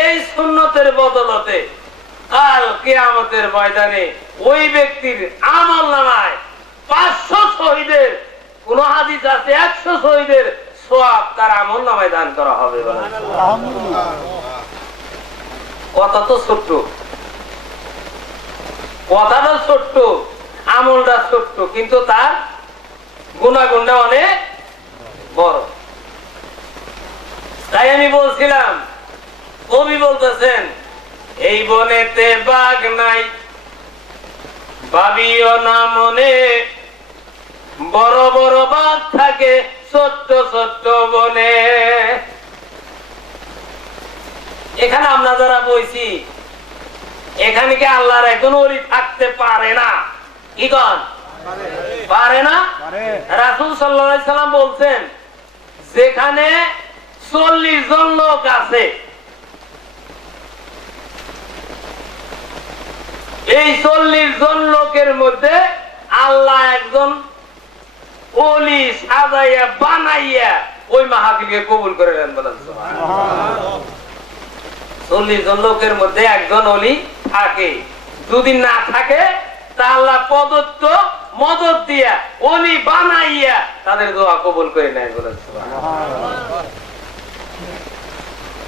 এই সুন্নতের বদলতে কাল কিয়ামতের ময়দানে ওই ব্যক্তির আমল নামায় 500 শহীদের, কোন হাদিস আছে 100 শহীদের সওয়াব তার আমল নামায় দান করা হবে। কথা তো ছোট্ট, কথাটা ছোট্ট, আমলটা ছোট্ট, কিন্তু তার গুণাগুণটা অনেক বড়। তাই আমি বলছিলাম, কবি বলতেছেন এই বনেতে বাঘ নাই ভাবিও না মনে, বড় বড় বাঘ থাকে ছোট্ট ছোট্ট বনে। এখানে আমরা যারা বইছি এখানে কি আল্লাহর একজন ওলি থাকতে পারে না? কি কন পারে না? রাসূল সাল্লাল্লাহু আলাইহি সাল্লাম বলছেন যেখানে 40 জন লোক আছে, এই 40 জন লোকের মধ্যে আল্লাহ একজন ওলি সাজাইয়া বানাইয়া ওই মাহফিলকে কবুল করে নেন। বলেন সুবহানাল্লাহ। 40 জন লোকের মধ্যে একজন ওলি থাকে, যদি না থাকে তা আল্লাহ প্রদত্ত মদত দিয়া ওলি বানাইয়া তাদের দোয়া কবুল করে নেয়। বলেন সুবহানাল্লাহ।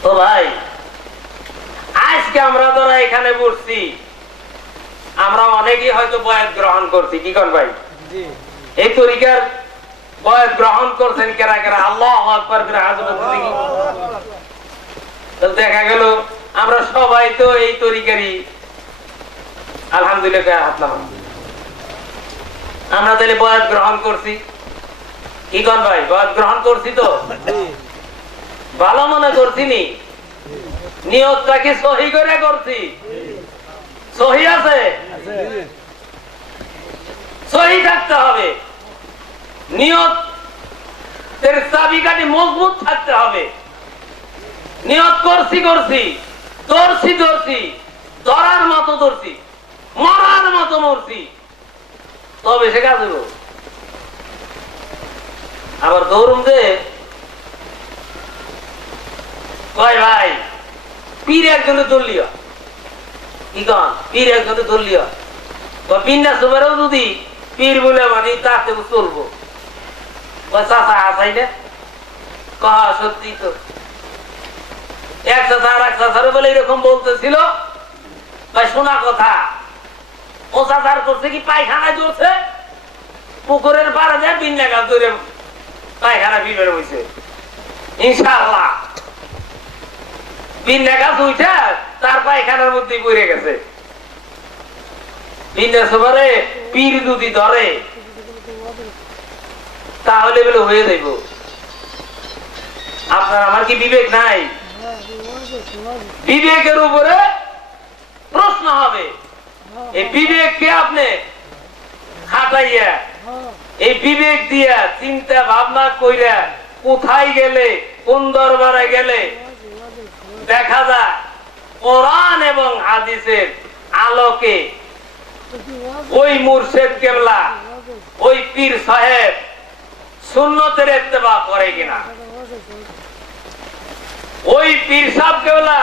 তো ভাই আজকে আমরা যারা এখানে বসছি আমরা অনেকেই হয়তো বয়াত গ্রহণ করছি। কি কন ভাই? এই তরিকার বয়াত গ্রহণ করছেন কারা কারা? আল্লাহু আকবার করে হাত তুলে দেখি। তো দেখা গেল আমরা সবাই তো এই তরিকারই, আলহামদুলিল্লাহ হাত নামান। আমরা তাহলে বয়াত গ্রহণ করছি। কি কন ভাই? বয়াত গ্রহণ করছি তো ভালো মনে করছি নি? নিয়তটাকে সহি করে করছি? সহি আছে? সহি থাকতে হবে, নিয়তের চাবিকাঠি মজবুত থাকতে হবে। নিয়ত করছি ধরছি ধরার মতো ধরছি, মরার মতো মরছি, তবে সে কাজ হলো। আবার ধরুন যে কয় ভাই পীর একজনের দলীয়, কি কন পীর একজনের দলীয় বিন্যাস যদি পীর বলে মানে তাতে চলবো। চাষা আসাই না কহা সত্যি তো এক চাষা আর এক চাষার বলে এরকম বলতেছিল, ভাই শোনা কথা, ও চাষার করছে কি পায়খানায় ধরছে, পুকুরের পাড়ে যায় বিন্যা গাছ ধরে পায়খানা বিবের হয়েছে। ইনশাআল্লাহ বিন্যা গাছ উঠে তার পায়খানার মধ্যে পড়ে গেছে। পীর যদি ধরে তাহলে বলে হয়ে যাইব। আপনার আমার কি বিবেক নাই? বিবেকের উপরে প্রশ্ন হবে। এই বিবেককে আপনি খাটাইয়া এই বিবেক দিয়া চিন্তা ভাবনা কইরা কোথায় গেলে কোন দরবারে গেলে দেখা যায় কোরআন এবং হাদিসের আলোকে ওই মুর্শিদ কেবলা ওই পীর সাহেব সুন্নতের ইত্তেবা করে কিনা, ওই পীর সাহেব কেবলা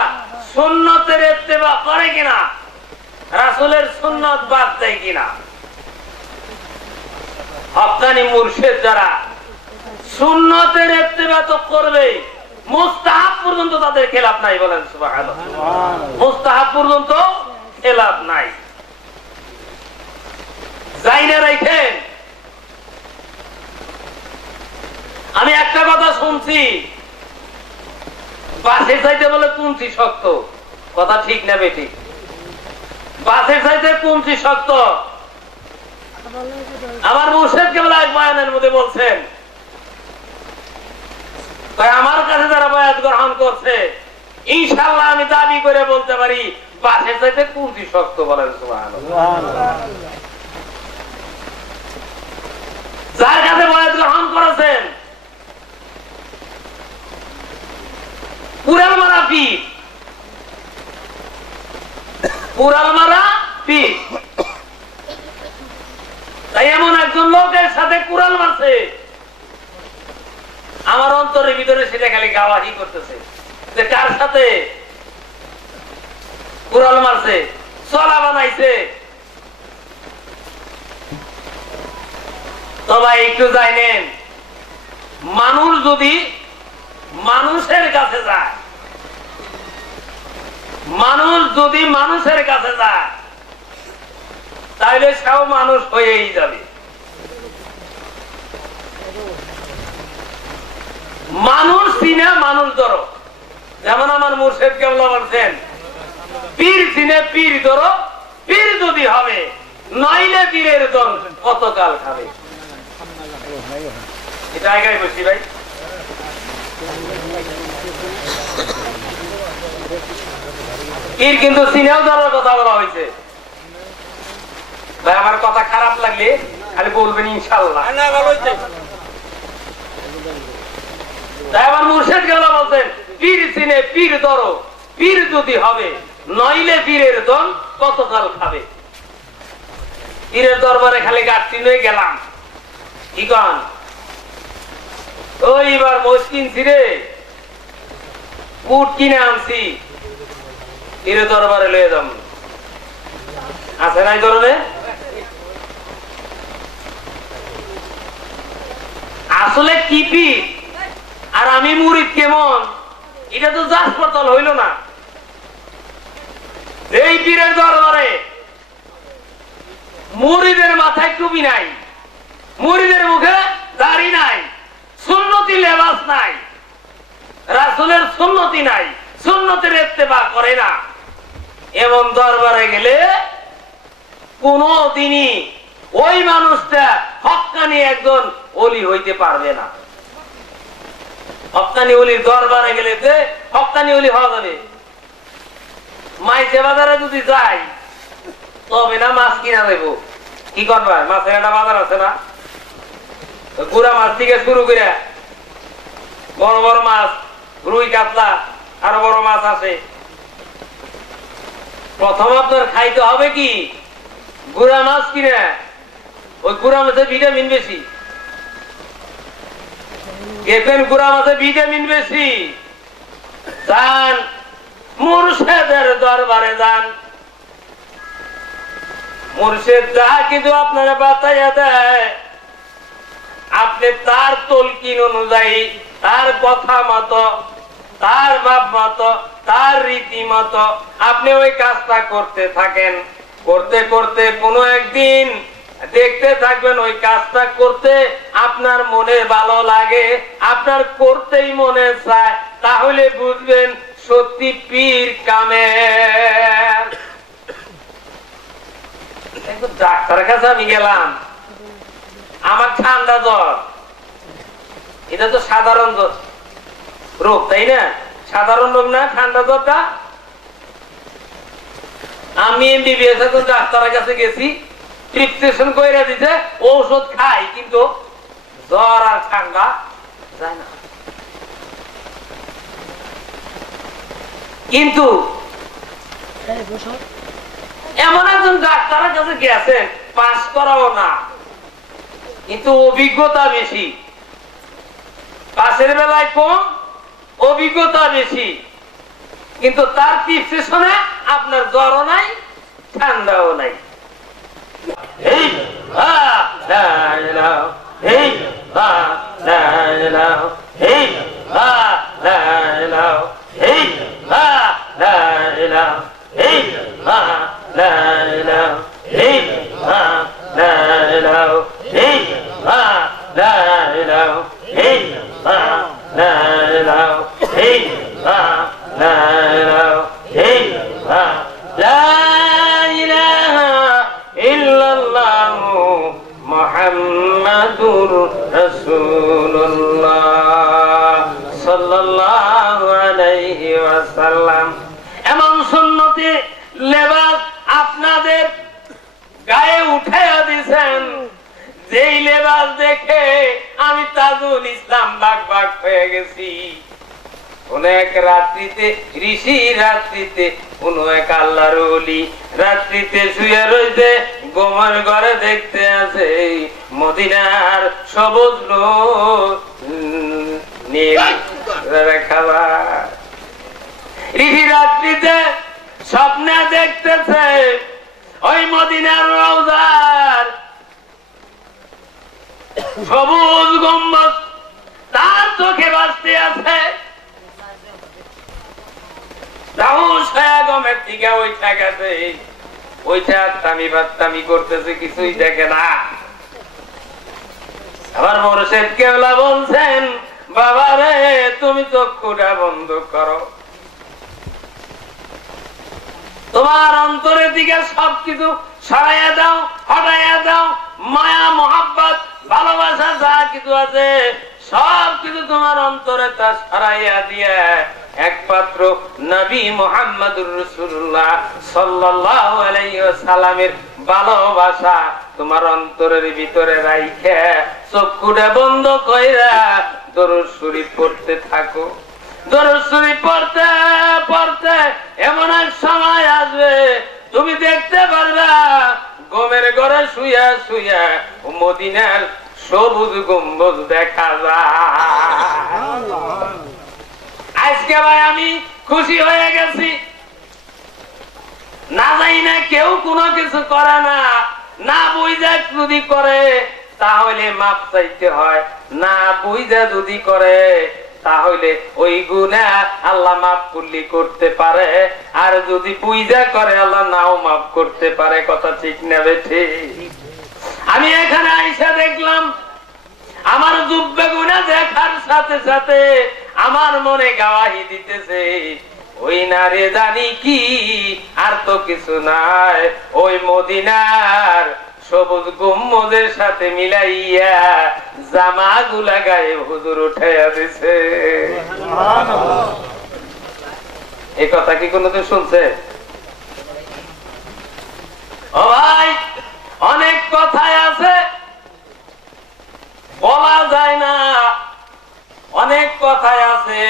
সুন্নতের ইত্তেবা করে কিনা, রাসূলের সুন্নত বাদ দেয় কিনা। হক্কানি মুর্শিদ যারা সুন্নতের ইত্তেবা তো করবে, মুস্তাহাব পর্যন্ত তাদের খেলাফ নাই, বলেন সুবহানাল্লাহ। মুস্তাহাব পর্যন্ত খেলাফ নাই। যাই না রাখেন, আমি একটা কথা শুনছি, বাসের চাইতে বলে কুঞ্চি শক্ত। কথা ঠিক না বেঠিক? বাসের চাইতে কুঞ্চি শক্ত। আমার মুর্শিদ কেবল এক বয়ানের মধ্যে বলছেন, আমার কাছে যারা বয়াত গ্রহণ করছে, ইনশাআল্লাহ আমি দাবি করে বলতে পারি বাসের চাইতে কুঞ্চি শক্ত, বলেন সুবহানাল্লাহ। যার কাছে বয়াত গ্রহণ করেছেন কুড়াল মারা পীর, কুড়াল মারা পীর। তাই এমন একজন লোকের সাথে কুড়াল মারছে, আমার অন্তরের ভিতরে সেটা খালি গাওয়াহি করতেছে যে কার সাথে কুড়াল মারছে, চলা বানাইছে। তো ভাই একটু জানেন, মানুষ যদি মানুষের কাছে যায়, মানুষ যদি মানুষের কাছে যায়, তাহলে সব মানুষ হয়েই যাবে। মানুষ চিনে মানুষ ধরো, যেমন আমার মুর্শিদ কেবলা বলছেন, পীর চিনে পীর ধরো, পীর যদি হবে, নইলে পীরের দল কতকাল খাবে। এটা আগে বলছি ভাই। পীর কিন্তু চিনেও ধরার কথা বলা হয়েছে। ভাই আমার কথা খারাপ লাগলে খালি বলবেন ইনশাআল্লাহ। তাই আমার মুর্শিদ কেবলা বলছেন, পীর চিনে পীর ধরো, পীর যদি হবে, নইলে পীরের দল কতকাল খাবে। পীরের দরবারে খালি গাছটি নিয়ে গেলাম, কি কন ওইবার মোষ কিনছি রে, উট কিনে আনছি, পীরের দরবারে লয়ে যাম, আছে নাই ধরনের? আসলে কি পীর আর আমি মুরিদ কেমন, এটা তো যাচ পড়তাল হইল না। এই পীরের দরবারে মুরিদের মাথায় টুপি নাই, মুরিদের মুখে দাড়ি নাই, সুন্নতি লেবাস নাই, রাসূলের সুন্নতি নাই, সুন্নতের ইত্তেবা করে না, এমন দরবারে গেলে কোনদিনই ওই মানুষটা হক্কানি একজন ওলি হইতে পারবে না। হক্কানি ওলির দরবারে গেলে হক্কানি ওলি হওয়া যাবে। মাইসে বাজারে যদি যাই তবে না মাছ কিনা দেবো, কি করবা, মাছের একটা বাজার আছে না, গুড়া মাছ থেকে শুরু করে বড় বড় মাছ, রুই কাতলা আরো বড় মাছ আছে। প্রথম আপনার খাইতে হবে কি গুড়া মাছ কিনে, ওই গুড়া মাছে ভিটামিন বেশি, দেখবেন গুড়া মাছে ভিটামিন বেশি। যান মুর্শিদের দরবারে যান, মুর্শিদ যা কিছু আপনারা বাতাইয়া দেয়, আপনি তার তলকিন অনুযায়ী, তার কথা মতো, তার ভাব মতো, তার রীতি মতো আপনি ওই কাজটা করতে থাকেন। করতে করতে কোনো একদিন দেখতে থাকবেন ওই কাজটা করতে আপনার মনে ভালো লাগে, আপনার করতেই মনে চায়, তাহলে বুঝবেন সত্যি পীর কামেল। ডাক্তারের কাছে আমি গেলাম, আমার ঠান্ডা জ্বর, এটা তো সাধারণ রোগ তাই না, সাধারণ রোগ না ঠান্ডা জ্বরটা। আমি এমবিবিএস এখন ডাক্তারের কাছে গেছি, প্রেসক্রিপশন কইরা দিতে, ঔষধ খাই, কিন্তু জ্বর আর ঠান্ডা যায় না। কিন্তু এমন একজন ডাক্তারের কাছে গেছেন, পাস করাও না, কিন্তু অভিজ্ঞতা বেশি, পাশের বেলায় কম, অভিজ্ঞতা বেশি, কিন্তু তার প্রেসক্রিপশনে আপনার জ্বরও নাই, ঠান্ডাও নাই। এই এই লা ইলাহা ইল্লাল্লাহ লা ইলাহা ইল্লাল্লাহ লা ইলাহা ইল্লাল্লাহ লা ইলাহা ইল্লাল্লাহ লা ইলাহা ইল্লাল্লাহ লা ইলাহা ইল্লাল্লাহ লা ইলাহা ইল্লাল্লাহ লা ইলাহা ইল্লাল্লাহ মুহাম্মাদুর রাসূলুল্লাহ সাল্লাল্লাহু আলাইহি ওয়াসাল্লাম। এমন সুন্নতি লেবাস আপনাদের গায়ে উঠাইয়া দিয়েছেন, যেই লেবাস দেখে আমি তাজুল ইসলাম বাক বাক হয়ে গেছি। কোন এক রাত্রিতে ঋষি, রাত্রিতে কোন এক আল্লাহর ওলি রাত্রিতে শুয়ে রয়েছে, গোমর ঘরে দেখতে আছে মদিনার সবুজ নীল খাবার। ঋষি রাত্রিতে স্বপ্নে দেখতেছে ওই মদিনার রওজার সবুজ গম্বুজ তার চোখে ভাসতে আছে। গমের দিকে ওইটা গেছে, ওইটা তামি বাত্তামি করতেছে, কিছুই দেখে না। আবার মোরশেদ কেবলা বলছেন, বাবা রে তুমি চক্ষুটা বন্ধ করো, তোমার অন্তরের দিকে সবকিছু সরাইয়া দাও, হটাইয়া দাও, মায়া মোহাব্বত ভালোবাসা যা কিছু আছে সবকিছু তোমার অন্তরে তা সরাইয়া দিয়ে একমাত্র নবী মুহাম্মদুর রাসূলুল্লাহ সাল্লাল্লাহু আলাইহি ওয়াসাল্লামের ভালোবাসা তোমার অন্তরের ভিতরে রাইখে চক্ষুটা বন্ধ কইরা দরুদ শরীফ পড়তে থাকো। দরুদ শরীফ পড়তে পড়তে এমন এক সময় আসবে তুমি দেখতে পারবা গমের ঘরে শুয়া শুয়া মদিনার সবুজ গম্বুজ দেখা যায়। আজকে ভাই আমি খুশি হয়ে গেছি। না যাই না কেউ কোনো কিছু করে না, না বুঝা যদি করে তাহলে মাপ চাইতে হয়, না বুঝা যদি করে তাহলে ওই গুনাহ আল্লাহ মাফ করলে করতে পারে, আর যদি বুঝা করে আল্লাহ নাও মাফ করতে পারে। কথা ঠিক না বেঠি? আমি এখানে আইসা দেখলাম আমার জুব্বে গুনাহ দেখার সাথে সাথে আমার মনে গাওয়াহি দিতেছে ওই নারে জানি কি, আর তো কিছু নাই, ওই মদিনার সবুজ গম্বুজের সাথে মিলাইয়া জামাগুলা গায়ে হুজুর উঠাইয়া দিছে। এই কথা কি কোনদিন শুনছে? ও ভাই, অনেক কথাই আছে বলা যায় না, অনেক কথাই আছে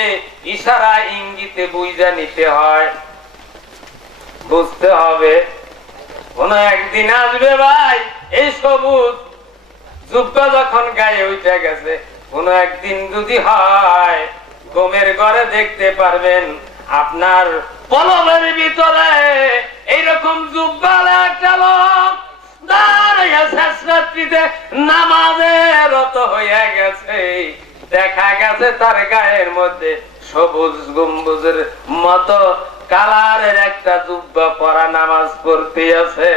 ইশারা ইঙ্গিতে বুঝা নিতে হয়, বুঝতে হবে। কোন একদিন আসবে ভাই এই সবুজ জুব্বা যখন গায়ে উঠে গেছে, কোন একদিন যদি হয় গমের ঘরে দেখতে পারবেন আপনার পলবের ভিতরে এইরকম জুব্বালা একটা লোক দাঁড়াইয়া শেষ রাত্রিতে নামাজে রত হইয়া গেছে। দেখা গেছে তার গায়ের মধ্যে সবুজ গম্বুজের মতো কালারের একটা জুব্বা পরা নামাজ পড়তে আছে।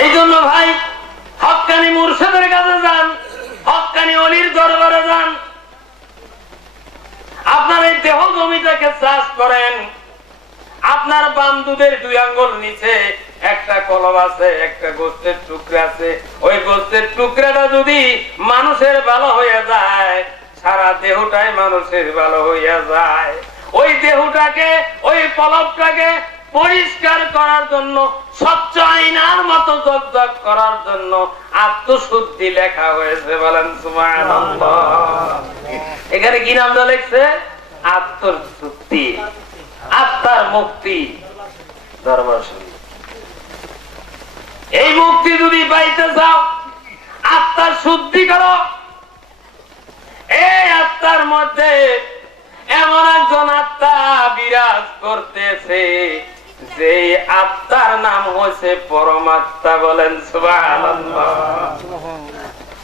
এই জন্য ভাই হক্কানি মুর্শিদের কাছে যান, হক্কানি অলির দরবারে যান, আপনার এই দেহ জমিটাকে চাষ করেন। আপনার বাম দুধের 2 আঙ্গুল নিচে একটা কলম আছে, একটা গোস্তের টুকরা আছে। ওই গোস্তের টুকরাটা যদি মানুষের ভালো হয়ে যায়, সারা দেহটাই মানুষের ভালো হইয়া যায়। ওই দেহটাকে, ওই পলবটাকে পরিষ্কার করার জন্য, স্বচ্ছ আয়নার মতো জগজগ করার জন্য আত্মশুদ্ধি লেখা হয়েছে। বলেন সুবহানাল্লাহ। এখানে কি নামটা লেখছে? আত্মশুদ্ধি, আত্মার মুক্তি। দরবার শরীফ। এই মুক্তি যদি পাইতে চাও, আত্মার শুদ্ধি করো। এই আত্মার মধ্যে এমন একজন আত্মা বিরাজ করতেছে যে আত্মার নাম হয়েছে পরমাত্মা, বলেন সুবহানাল্লাহ।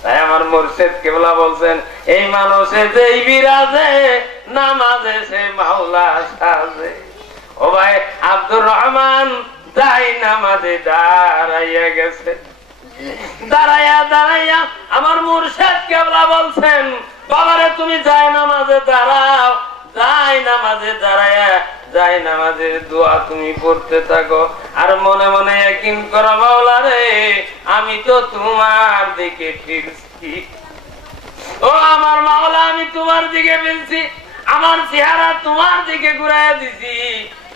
তাই আমার মুর্শিদ কেবলা বলছেন, এই মানুষে যেই বিরাজে নামাজে সে মাওলা সাজে। ও ভাই আব্দুর রহমান যাই নামাজে দাঁড়াইয়া গেছে, দাঁড়াইয়া দাঁড়াইয়া আমার মুর্শিদ কেবলা বলছেন, বাবারে তুমি যাই নামাজে দাঁড়াও, যাই নামাজে দাঁড়াইয়া যাই নামাজের দোয়া তুমি পড়তে থাকো, আর মনে মনে ইয়াকিন করো, মাওলা রে আমি তো তোমার দিকে ফিরছি। ও আমার মাওলা, আমি তোমার দিকে ফিরছি, আমার চেহারা তোমার দিকে ঘুরাইয়া দিছি,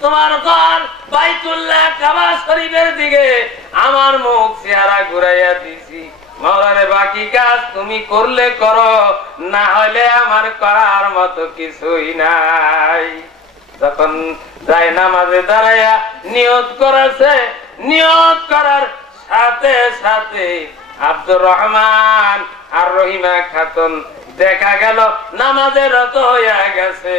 তোমার ঘর বাইতুল্লাহ কাবা শরীফের দিকে আমার মুখ চেহারা ঘুরাইয়া দিছি। মাওলারে বাকি কাজ তুমি করলে করো, না হলে আমার করার মতো কিছুই নাই। যখন যাই নামাজে দাঁড়াইয়া নিয়ত করেছে, নিয়ত করার সাথে সাথে আব্দুর রহমান আর রহিমা খাতুন দেখা গেল নামাজে রত হইয়া গেছে।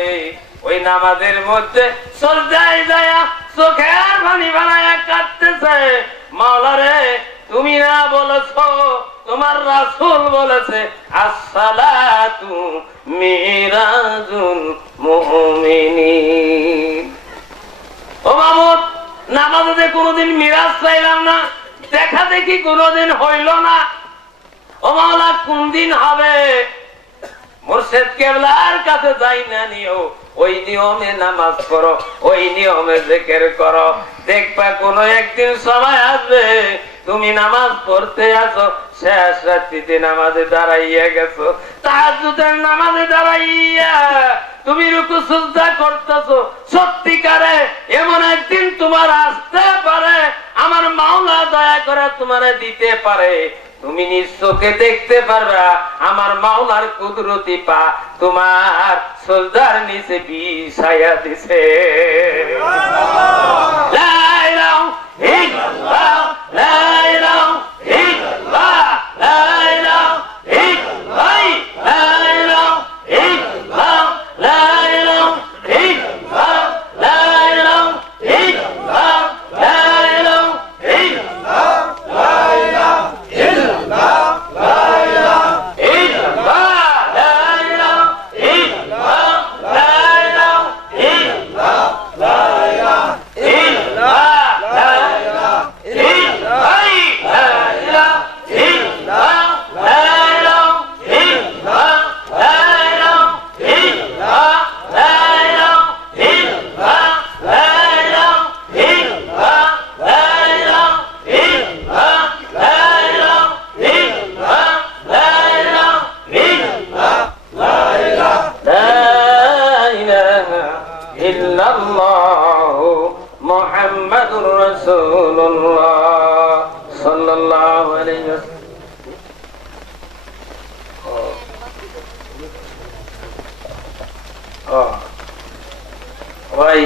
ওই নামাজের মধ্যে সজদায় যায়া চোখের পানি বানায়া কাটতেছে। মাওলারে তুমি না বলেছো, তোমার রাসূল বলেছে, আসসালাতু মিরাজুল মুমিনিন। ও মামুদ, নামাজে কোনোদিন মিরাজ চাইলাম না, দেখা দেখি কোনোদিন হইল না। ও মাওলা কোন দিন হবে? মুর্শিদ কেবলার কাছে যাই না নিও, ওই নিয়মে নামাজ পড়ো, ওই নিয়মে জিকির করো, দেখবা কোনো একদিন সময় আসবে তুমি নামাজ পড়তে আছো, শেষ রাত্রিতে নামাজে দাঁড়াইয়া গেছো, তাহাজ্জুদের নামাজে দাঁড়াইয়া তুমি রুকু সিজদা করতেছো, সত্যিকারে এমন একদিন তোমার আসতে পারে, আমার মাওলা দয়া করে তোমারে দিতে পারে, তুমি নিজ চোখে দেখতে পারবা আমার মাওলার কুদরতি পা তোমার সিজদার নিচে বিছায়া দিছে। লা ইলাহা ইল্লাল্লাহ, লা ইলাহা ইল্লাল্লাহ, লা ইলাহা ইল্লাল্লাহ, লা ইলাহা ইল্লাল্লাহ, লা ইলাহা ইল্লাল্লাহ, লা ইলাহা ইল্লাল্লাহ, লা ইলাহা ইল্লাল্লাহ, লা ইলাহা ইল্লাল্লাহ, লা ইলাহা ইল্লাল্লাহ, লা ইলাহা ইল্লাল্লাহ, লা ইলাহা ইল্লাল্লাহ, লা ইলাহা ইল্লাল্লাহ, লা ইলাহা ইল্লাল্লাহু মুহাম্মাদুর রাসূলুল্লাহ সাল্লাল্লাহু আলাইহি ওয়াসাল্লাম। ভাই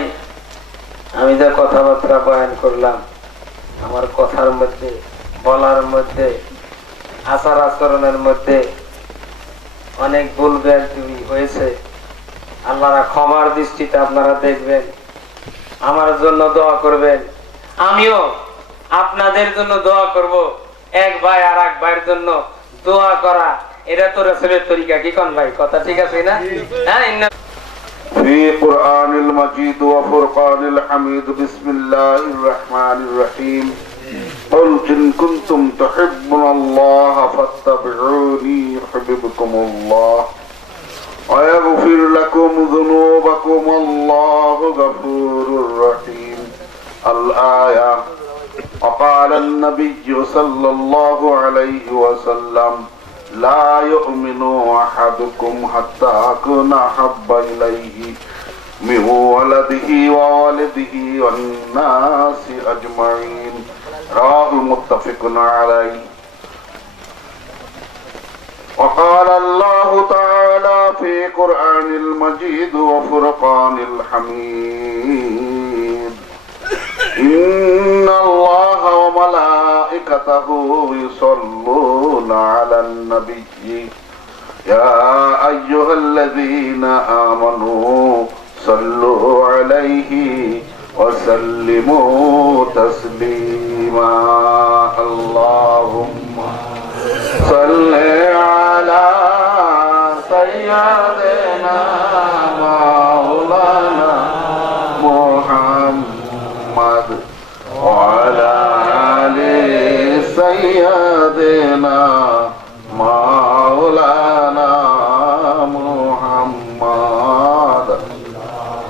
আমি যা কথাবার্তা বয়ান করলাম, আমার কথার মধ্যে, বলার মধ্যে, আচার আচরণের মধ্যে অনেক ভুল ভ্রান্তি হয়েছে, আল্লাহর ক্ষমার দৃষ্টিতে আপনারা দেখবেন, আমার জন্য দোয়া করবেন, আমিও আপনাদের জন্য দোয়া করব। এক ভাই আর এক ভাইয়ের জন্য দোয়া করা, এটা তো রাসূলের তরিকা, কি কোন ভাই? কথা ঠিক আছে না? হ্যাঁ। في قرآن المجيد وفرقان الحميد بسم الله الرحمن الرحيم قل إن كنتم تحبون الله فاتبعوني يحببكم الله ويغفر لكم ذنوبكم الله غفور رحيم الآية. وقال النبي صلى الله عليه وسلم لا يؤمن أحدكم حتى أكون أحب إليه من ولده ووالده والناس أجمعين رواه متفق عليه. وقال الله تعالى في قرآن المجيد وفرقان الحميد إن الله وملائكته يصلون على النبي يا أيها الذين آمنوا صلوا عليه وسلموا تسليما اللهم صل على سيدنا مولانا محمد وعلى آل سيدنا مولانا محمد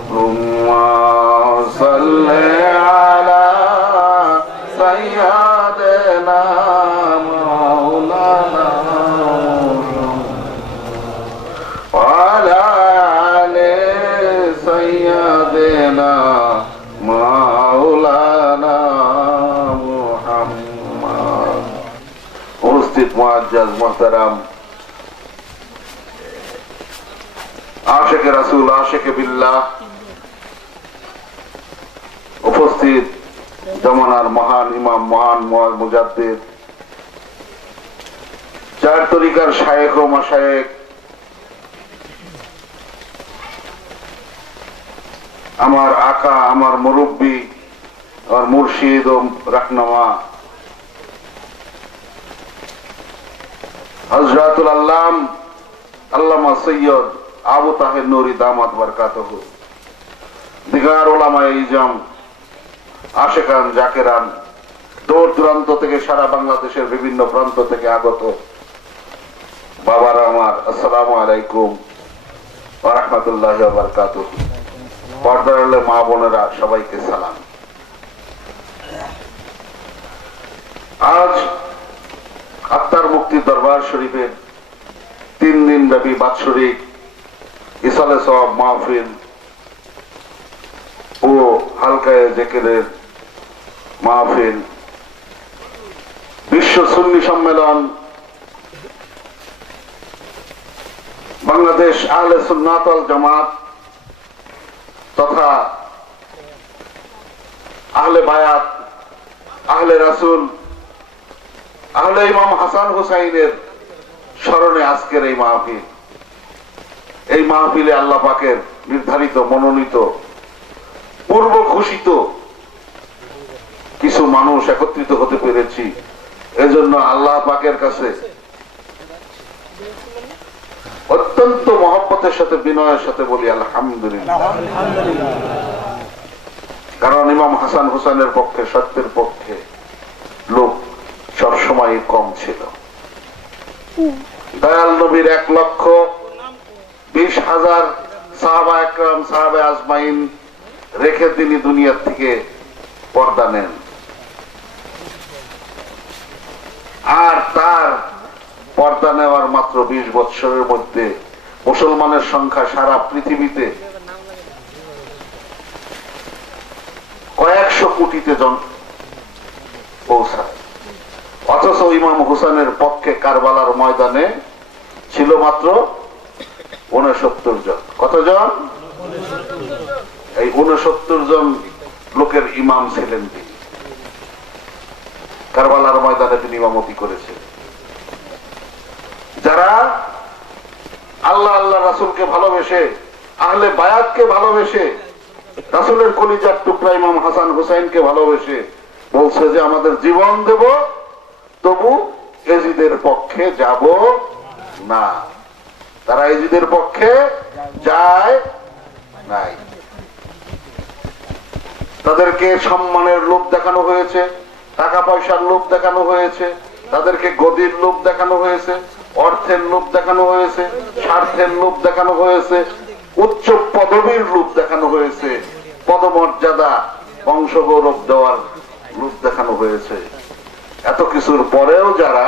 ثم صل على سيدنا مولانا وعلى آل سيدنا مولانا محمد উপস্থিত মুআজ্জাজ মুহতারাম আশিকে রাসূল আশিকে বিল্লাহ উপস্থিত জমানার মহান ইমাম মহান মুজাদ্দিদ চার তরিকার শায়েখ ও মাশায়েখ আমার আকা আমার মুরব্বী আমার মুর্শিদ ও রাহনুমা হযরতুল আল্লাম আল্লামা সৈয়দ আবু তাহের নুরি দামাত বরকাতুহু দিগার উলামায়ে ইজাম আশিকান জাকিরান দূর দূরান্ত থেকে সারা বাংলাদেশের বিভিন্ন প্রান্ত থেকে আগত বাবারা আমার আসসালামু আলাইকুম ওয়া রাহমাতুল্লাহি ওয়া বারাকাতুহু পর্দার মা বোনেরা সবাইকে সালাম। আজ আত্মার মুক্তি দরবার শরীফের 3 দিন ব্যাপী বাৎসরিক ইসালে সওয়াব মাহফিল ও হালকায়ে জিকিরের মাহফিল বিশ্ব সুন্নি সম্মেলন বাংলাদেশ আহলে সুন্নাত ওয়াল জামাত তথা আহলে বায়াত আহলে রাসূল আহলে ইমাম হাসান হুসাইনের স্মরণে আজকের এই মাহফিল। এই মাহফিলে আল্লাহ পাকের নির্ধারিত মনোনীত পূর্ব ঘোষিত কিছু মানুষ একত্রিত হতে পেরেছি, এজন্য আল্লাহ পাকের কাছে অত্যন্ত মহব্বতের সাথে বিনয়ের সাথে বলি আলহামদুলিল্লাহ। কারণ ইমাম হাসান হুসাইনের পক্ষে সত্যের পক্ষে লোক সবসময় কম ছিল। দয়াল নবীর 1,20,000 সাহাবা একরাম সাহাবে আজমাইন রেখে তিনি দুনিয়ার থেকে পর্দা নেন, আর তার পর্দা নেওয়ার মাত্র 20 বৎসরের মধ্যে মুসলমানের সংখ্যা সারা পৃথিবীতে কয়েকশো কোটিতে পৌঁছায়। অথচ ইমাম হুসাইনের পক্ষে কারবালার ময়দানে ছিল মাত্র 69 জন। কতজন? এই 69 জন লোকের ইমাম ছিলেন তিনি। কারবালার ময়দানে তিনি ইমামতি করেছেন। যারা আল্লাহ আল্লাহ রাসূলকে ভালোবেসে আহলে বায়াতকে ভালোবেসে রাসূলের কলিজার টুকরা ইমাম হাসান হুসাইনকে ভালোবেসে বলছে যে আমাদের জীবন দেব, তবু এজিদের পক্ষে যাব না। তারা এজিদের পক্ষে যায় নাই। তাদেরকে সম্মানের লোভ দেখানো হয়েছে, টাকা পয়সার লোভ দেখানো হয়েছে, তাদেরকে গদির লোভ দেখানো হয়েছে, অর্থের লোভ দেখানো হয়েছে, স্বার্থের লোভ দেখানো হয়েছে, উচ্চ পদবীর লোভ দেখানো হয়েছে, পদমর্যাদা বংশগৌরব দেওয়ার লোভ দেখানো হয়েছে। এত কিছুর পরেও যারা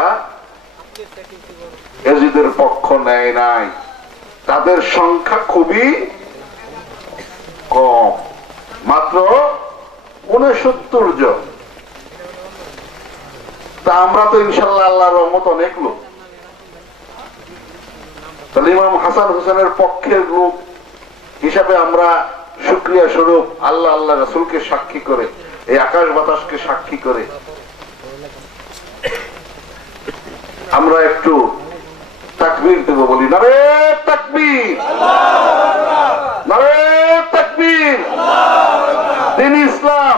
এজিদের পক্ষ নেয় নাই তাদের সংখ্যা খুবই কম, মাত্র 69 জন। তা আমরা তো ইনশাল্লাহ আল্লাহর রহমত অনেক লোক। তাহলে ইমাম হাসান হুসাইনের পক্ষের লোক হিসাবে আমরা শুকরিয়া স্বরূপ আল্লাহ আল্লাহ রাসূলকে সাক্ষী করে, এই আকাশ বাতাসকে সাক্ষী করে আমরা একটু তাকবীর দেব, বলি নারে তাকবীর, নারে তাকবীর। দিন ইসলাম,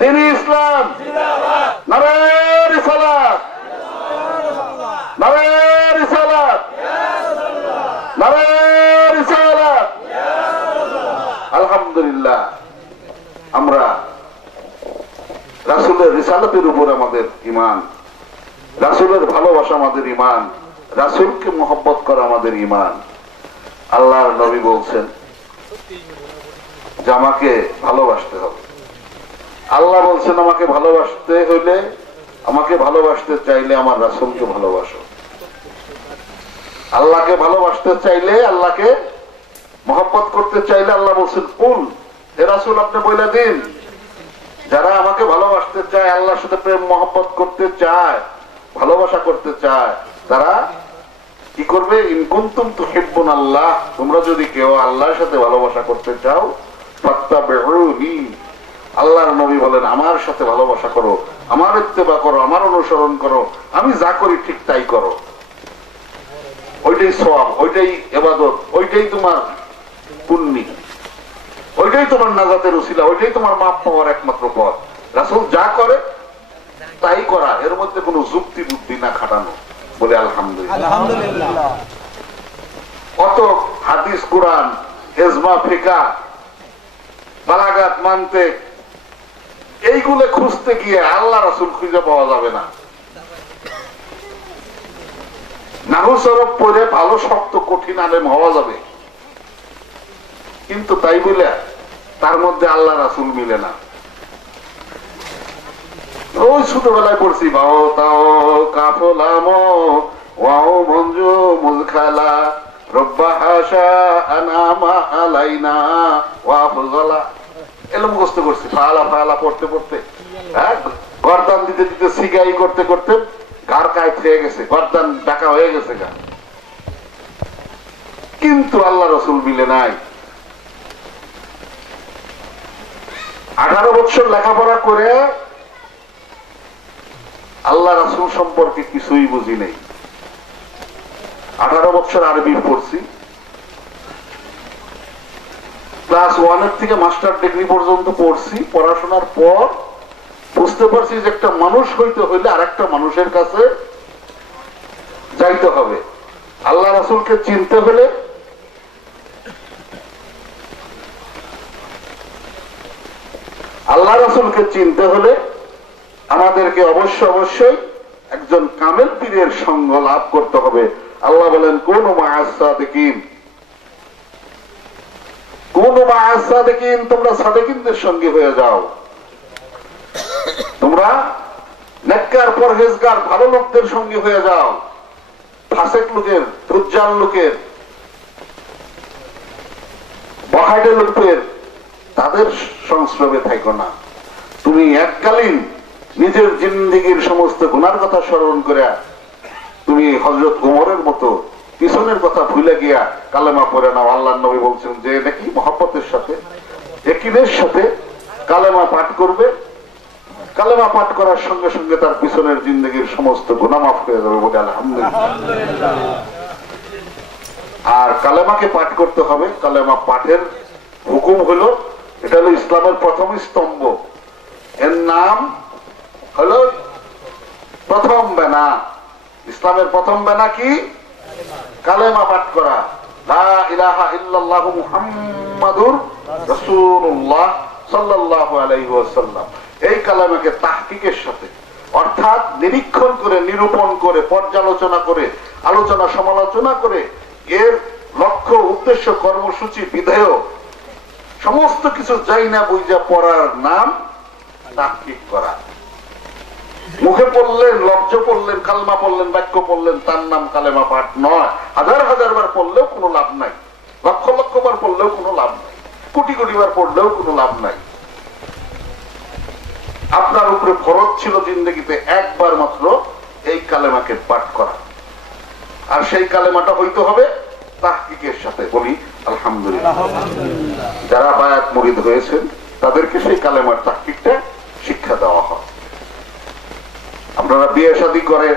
দিন ইসলাম, নারে রিসালাত, নারে রিসালাত, নারে রিসালাত। আলহামদুলিল্লাহ, আমরা রাসূলের রিসালাতের উপর আমাদের ঈমান, রাসূলের ভালোবাসা আমাদের ঈমান, রাসূলকে মহব্বত করা আমাদের ঈমান। আল্লাহর নবী বলছেন যে আমাকে ভালোবাসতে হবে। আল্লাহ বলছেন আমাকে ভালোবাসতে হইলে, আমাকে ভালোবাসতে চাইলে আমার রাসূলকে ভালোবাসো। আল্লাহকে ভালোবাসতে চাইলে, আল্লাহকে মহব্বত করতে চাইলে আল্লাহ বলছেন কুল, হে রাসূল আপনি বলে দিন, যারা আমাকে ভালোবাসতে চায়, আল্লাহর সাথে প্রেম মহব্বত করতে চায়, ভালোবাসা করতে চায়, তারা কি করবে? ইন কুনতুম তুহিব্বুনাল্লাহ, তোমরা যদি কেউ আল্লাহর সাথে ভালোবাসা করতে চাও, ফাত্তাবিউনি, আল্লাহর নবী বলেন আমার সাথে ভালোবাসা করো, আমার ইত্তেবা করো, আমার অনুসরণ করো, আমি যা করি ঠিক তাই করো। ওইটাই সওয়াব, ওইটাই ইবাদত, ওইটাই তোমার পুণ্যি, ওইটাই তোমার নাজাতের উসিলা, ওইটাই তোমার মাপ পাওয়ার একমাত্র পথ। রাসূল যা করে তাই করা, এর মধ্যে কোনো যুক্তি বুদ্ধি না খাটানো। বলে আলহামদুলিল্লাহ। কত হাদিস, কুরআন, ইজমা, ফিকহ, বালাগাত, মানতিক, এইগুলো খুঁজতে গিয়ে আল্লাহ রাসূল খুঁজে পাওয়া যাবে না। নাহু সরব পড়ে ভালো শক্ত কঠিন আলেম হওয়া যাবে, কিন্তু তাই বলে তার মধ্যে আল্লাহ রাসূল মিলে না। ওই ছোটবেলায় পড়ছি বাও তাও কাফলামো ওয়াও মঞ্জু মুজখালা রব্বা হাসা আনামা আলাইনা ওয়া ফুজলা, এলো মুখস্থ করছি ফালা ফালা পড়তে পড়তে, গর্দান দিতে দিতে সিগাই করতে করতে ঘাড় কায় হয়ে গেছে, গর্দান ডাকা হয়ে গেছে গা, কিন্তু আল্লাহ রাসূল মিলে নাই। 18 বছর লেখাপড়া করে আল্লাহ রাসূল সম্পর্কে কিছুই বুঝি নেই। 18 বছর আরবি পড়ছি, ক্লাস 1 থেকে মাস্টার ডিগ্রি পর্যন্ত পড়ছি। পড়াশোনার পর বুঝতে পারছি যে একটা মানুষ হইতে হইলে আরেকটা মানুষের কাছে যাইতে হবে। আল্লাহ রাসূলকে চিনতে হলে আমাদেরকে অবশ্যই একজন কামেল পীরের সঙ্গ লাভ করতে হবে। আল্লাহ বলেন কোন মা'আস-সাদিকিন, তোমরা সাদিকিনদের সঙ্গে হয়ে যাও, তোমরা নেককার পরহেজগার ভালো লোকদের সঙ্গে হয়ে যাও, ফাসিক লোকের, দুজ্জাল লোকের, বখাটে লোকের তাদের সংস্রবে থাকো না। তুমি এককালীন নিজের জিন্দেগীর সমস্ত গুনার কথা স্মরণ করে তুমি হযরত ওমরের মতো পিছনের কথা ভুলে গিয়া কালেমা পড়ে নাও। আল্লাহর নবী বলছেন যে নাকি মহব্বতের সাথে, ইয়াকিনের সাথে কালেমা পাঠ করবে, কালেমা পাঠ করার সঙ্গে সঙ্গে তার পিছনের জিন্দেগীর সমস্ত গুনাহ মাফ হয়ে যাবে। বলে আলহামদুলিল্লাহ। আর কালেমাকে পাঠ করতে হবে, কালেমা পাঠের হুকুম হলো, এটা হলো ইসলামের প্রথম স্তম্ভ, এর নাম হলো প্রথম বেনা। ইসলামের প্রথম বেনা কি? কালেমা পাঠ করা, লা ইলাহা ইল্লাল্লাহু মুহাম্মাদুর রাসূলুল্লাহ সাল্লাল্লাহু আলাইহি ওয়াসাল্লাম। এই কালেমাকে তাহকিকের সাথে, অর্থাৎ নিরীক্ষণ করে, নিরূপণ করে, পর্যালোচনা করে, আলোচনা সমালোচনা করে, এর লক্ষ্য, উদ্দেশ্য, কর্মসূচি, বিধেয় সমস্ত কিছু যাই না বুঝা পড়ার নাম তাহকিক করা। মুখে পড়লেন, লফজ পড়লেন, কালমা পড়লেন, বাক্য পড়লেন, তার নাম কালেমা পাঠ নয়। হাজার হাজার বার পড়লেও কোনো লাভ নাই, লক্ষ লক্ষ বার পড়লেও কোনো লাভ নাই, কোটি কোটি বার পড়লেও কোনো লাভ নাই। আপনার উপরে ফরজ ছিল জিন্দেগিতে একবার মাত্র এই কালেমাকে পাঠ করা, আর সেই কালেমাটা হইতে হবে তাহকিকের সাথে। বলি আলহামদুলিল্লাহ। যারা বায়াত মুরিদ হয়েছেন তাদেরকে সেই কালেমার তাহকিকটা শিক্ষা দেওয়া হয়। আপনারা বিয়ে শাদী করে,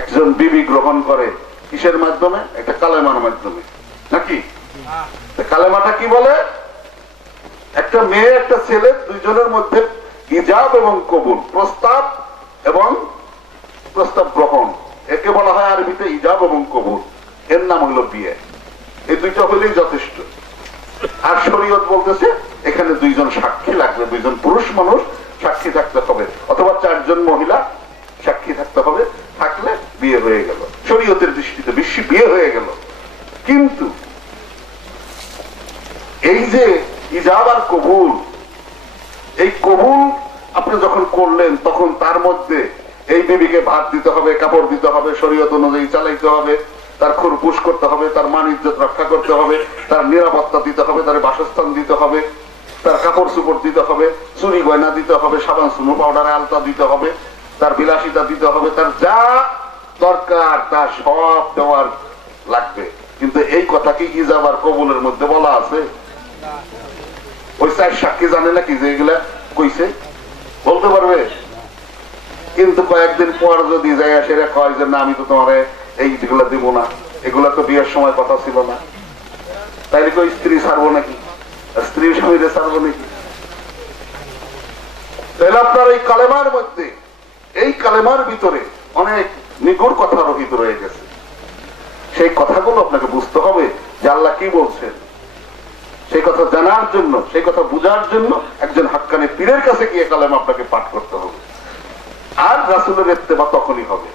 একজন বিবি গ্রহণ করে কিসের মাধ্যমে? একটা কালেমার মাধ্যমে, নাকি? কালেমাটা কি বলে? একটা মেয়ে একটা ছেলে দুইজনের মধ্যে ইজাব এবং কবুল, প্রস্তাব এবং প্রস্তাব গ্রহণ, একে বলা হয় আরবিতে ইজাব এবং কবুল। এর নাম হলো বিয়ে। এই দুইটা হলেই যথেষ্ট। আর শরীয়ত বলতেছে এখানে দুইজন সাক্ষী লাগবে, দুইজন পুরুষ মানুষ সাক্ষী থাকতে হবে, অথবা চারজন মহিলা সাক্ষী থাকতে হবে। থাকলে বিয়ে হয়ে গেল, শরীয়তের দৃষ্টিতে বিয়ে হয়ে গেল। কিন্তু এই যে ইজাব আর কবুল, এই কবুল আপনি যখন করলেন তখন তার মধ্যে এই বিবিকে ভাত দিতে হবে, কাপড় দিতে হবে, শরীয়ত অনুযায়ী চালাইতে হবে, তার খুরপুশ করতে হবে, তার মান ইজ্জত রক্ষা করতে হবে, তার নিরাপত্তা দিতে হবে, তার বাসস্থান দিতে হবে, তার কাপড় চোপড় দিতে হবে, চুরি গয়না দিতে হবে, সাবান সুনো পাউডারে আলতা দিতে হবে, তার বিলাসিতা দিতে হবে, তার যা দরকার তা সব দেওয়ার লাগবে। কিন্তু এই কথা কি ইজাব আর কবুলের মধ্যে বলা আছে? ওই চার সাক্ষী জানে নাকি যে এগুলা কইছে? বলতে পারবে? কিন্তু কয়েকদিন পর যদি যাই সেটা কয় যে না আমি তো তোমার এইগুলা দিব না, এগুলা তো বিয়ের সময় কথা ছিল না, তাইলে কই স্ত্রী ছাড়বো নাকি? স্ত্রীর স্বামীরে ছাড়বো নাকি? তাহলে আপনার এই কালেমার মধ্যে, এই কালেমার ভিতরে অনেক নিগুড় কথা রহিত রয়ে গেছে। সেই কথাগুলো আপনাকে বুঝতে হবে যে আল্লাহ কি বলছেন। সেই কথা জানার জন্য, সেই কথা বুঝার জন্য একজন হাক্কানি পীরের কাছে গিয়ে কালেমা আপনাকে পাঠ করতে হবে। আর রাসূলের ইত্তেবা তখনই হবে।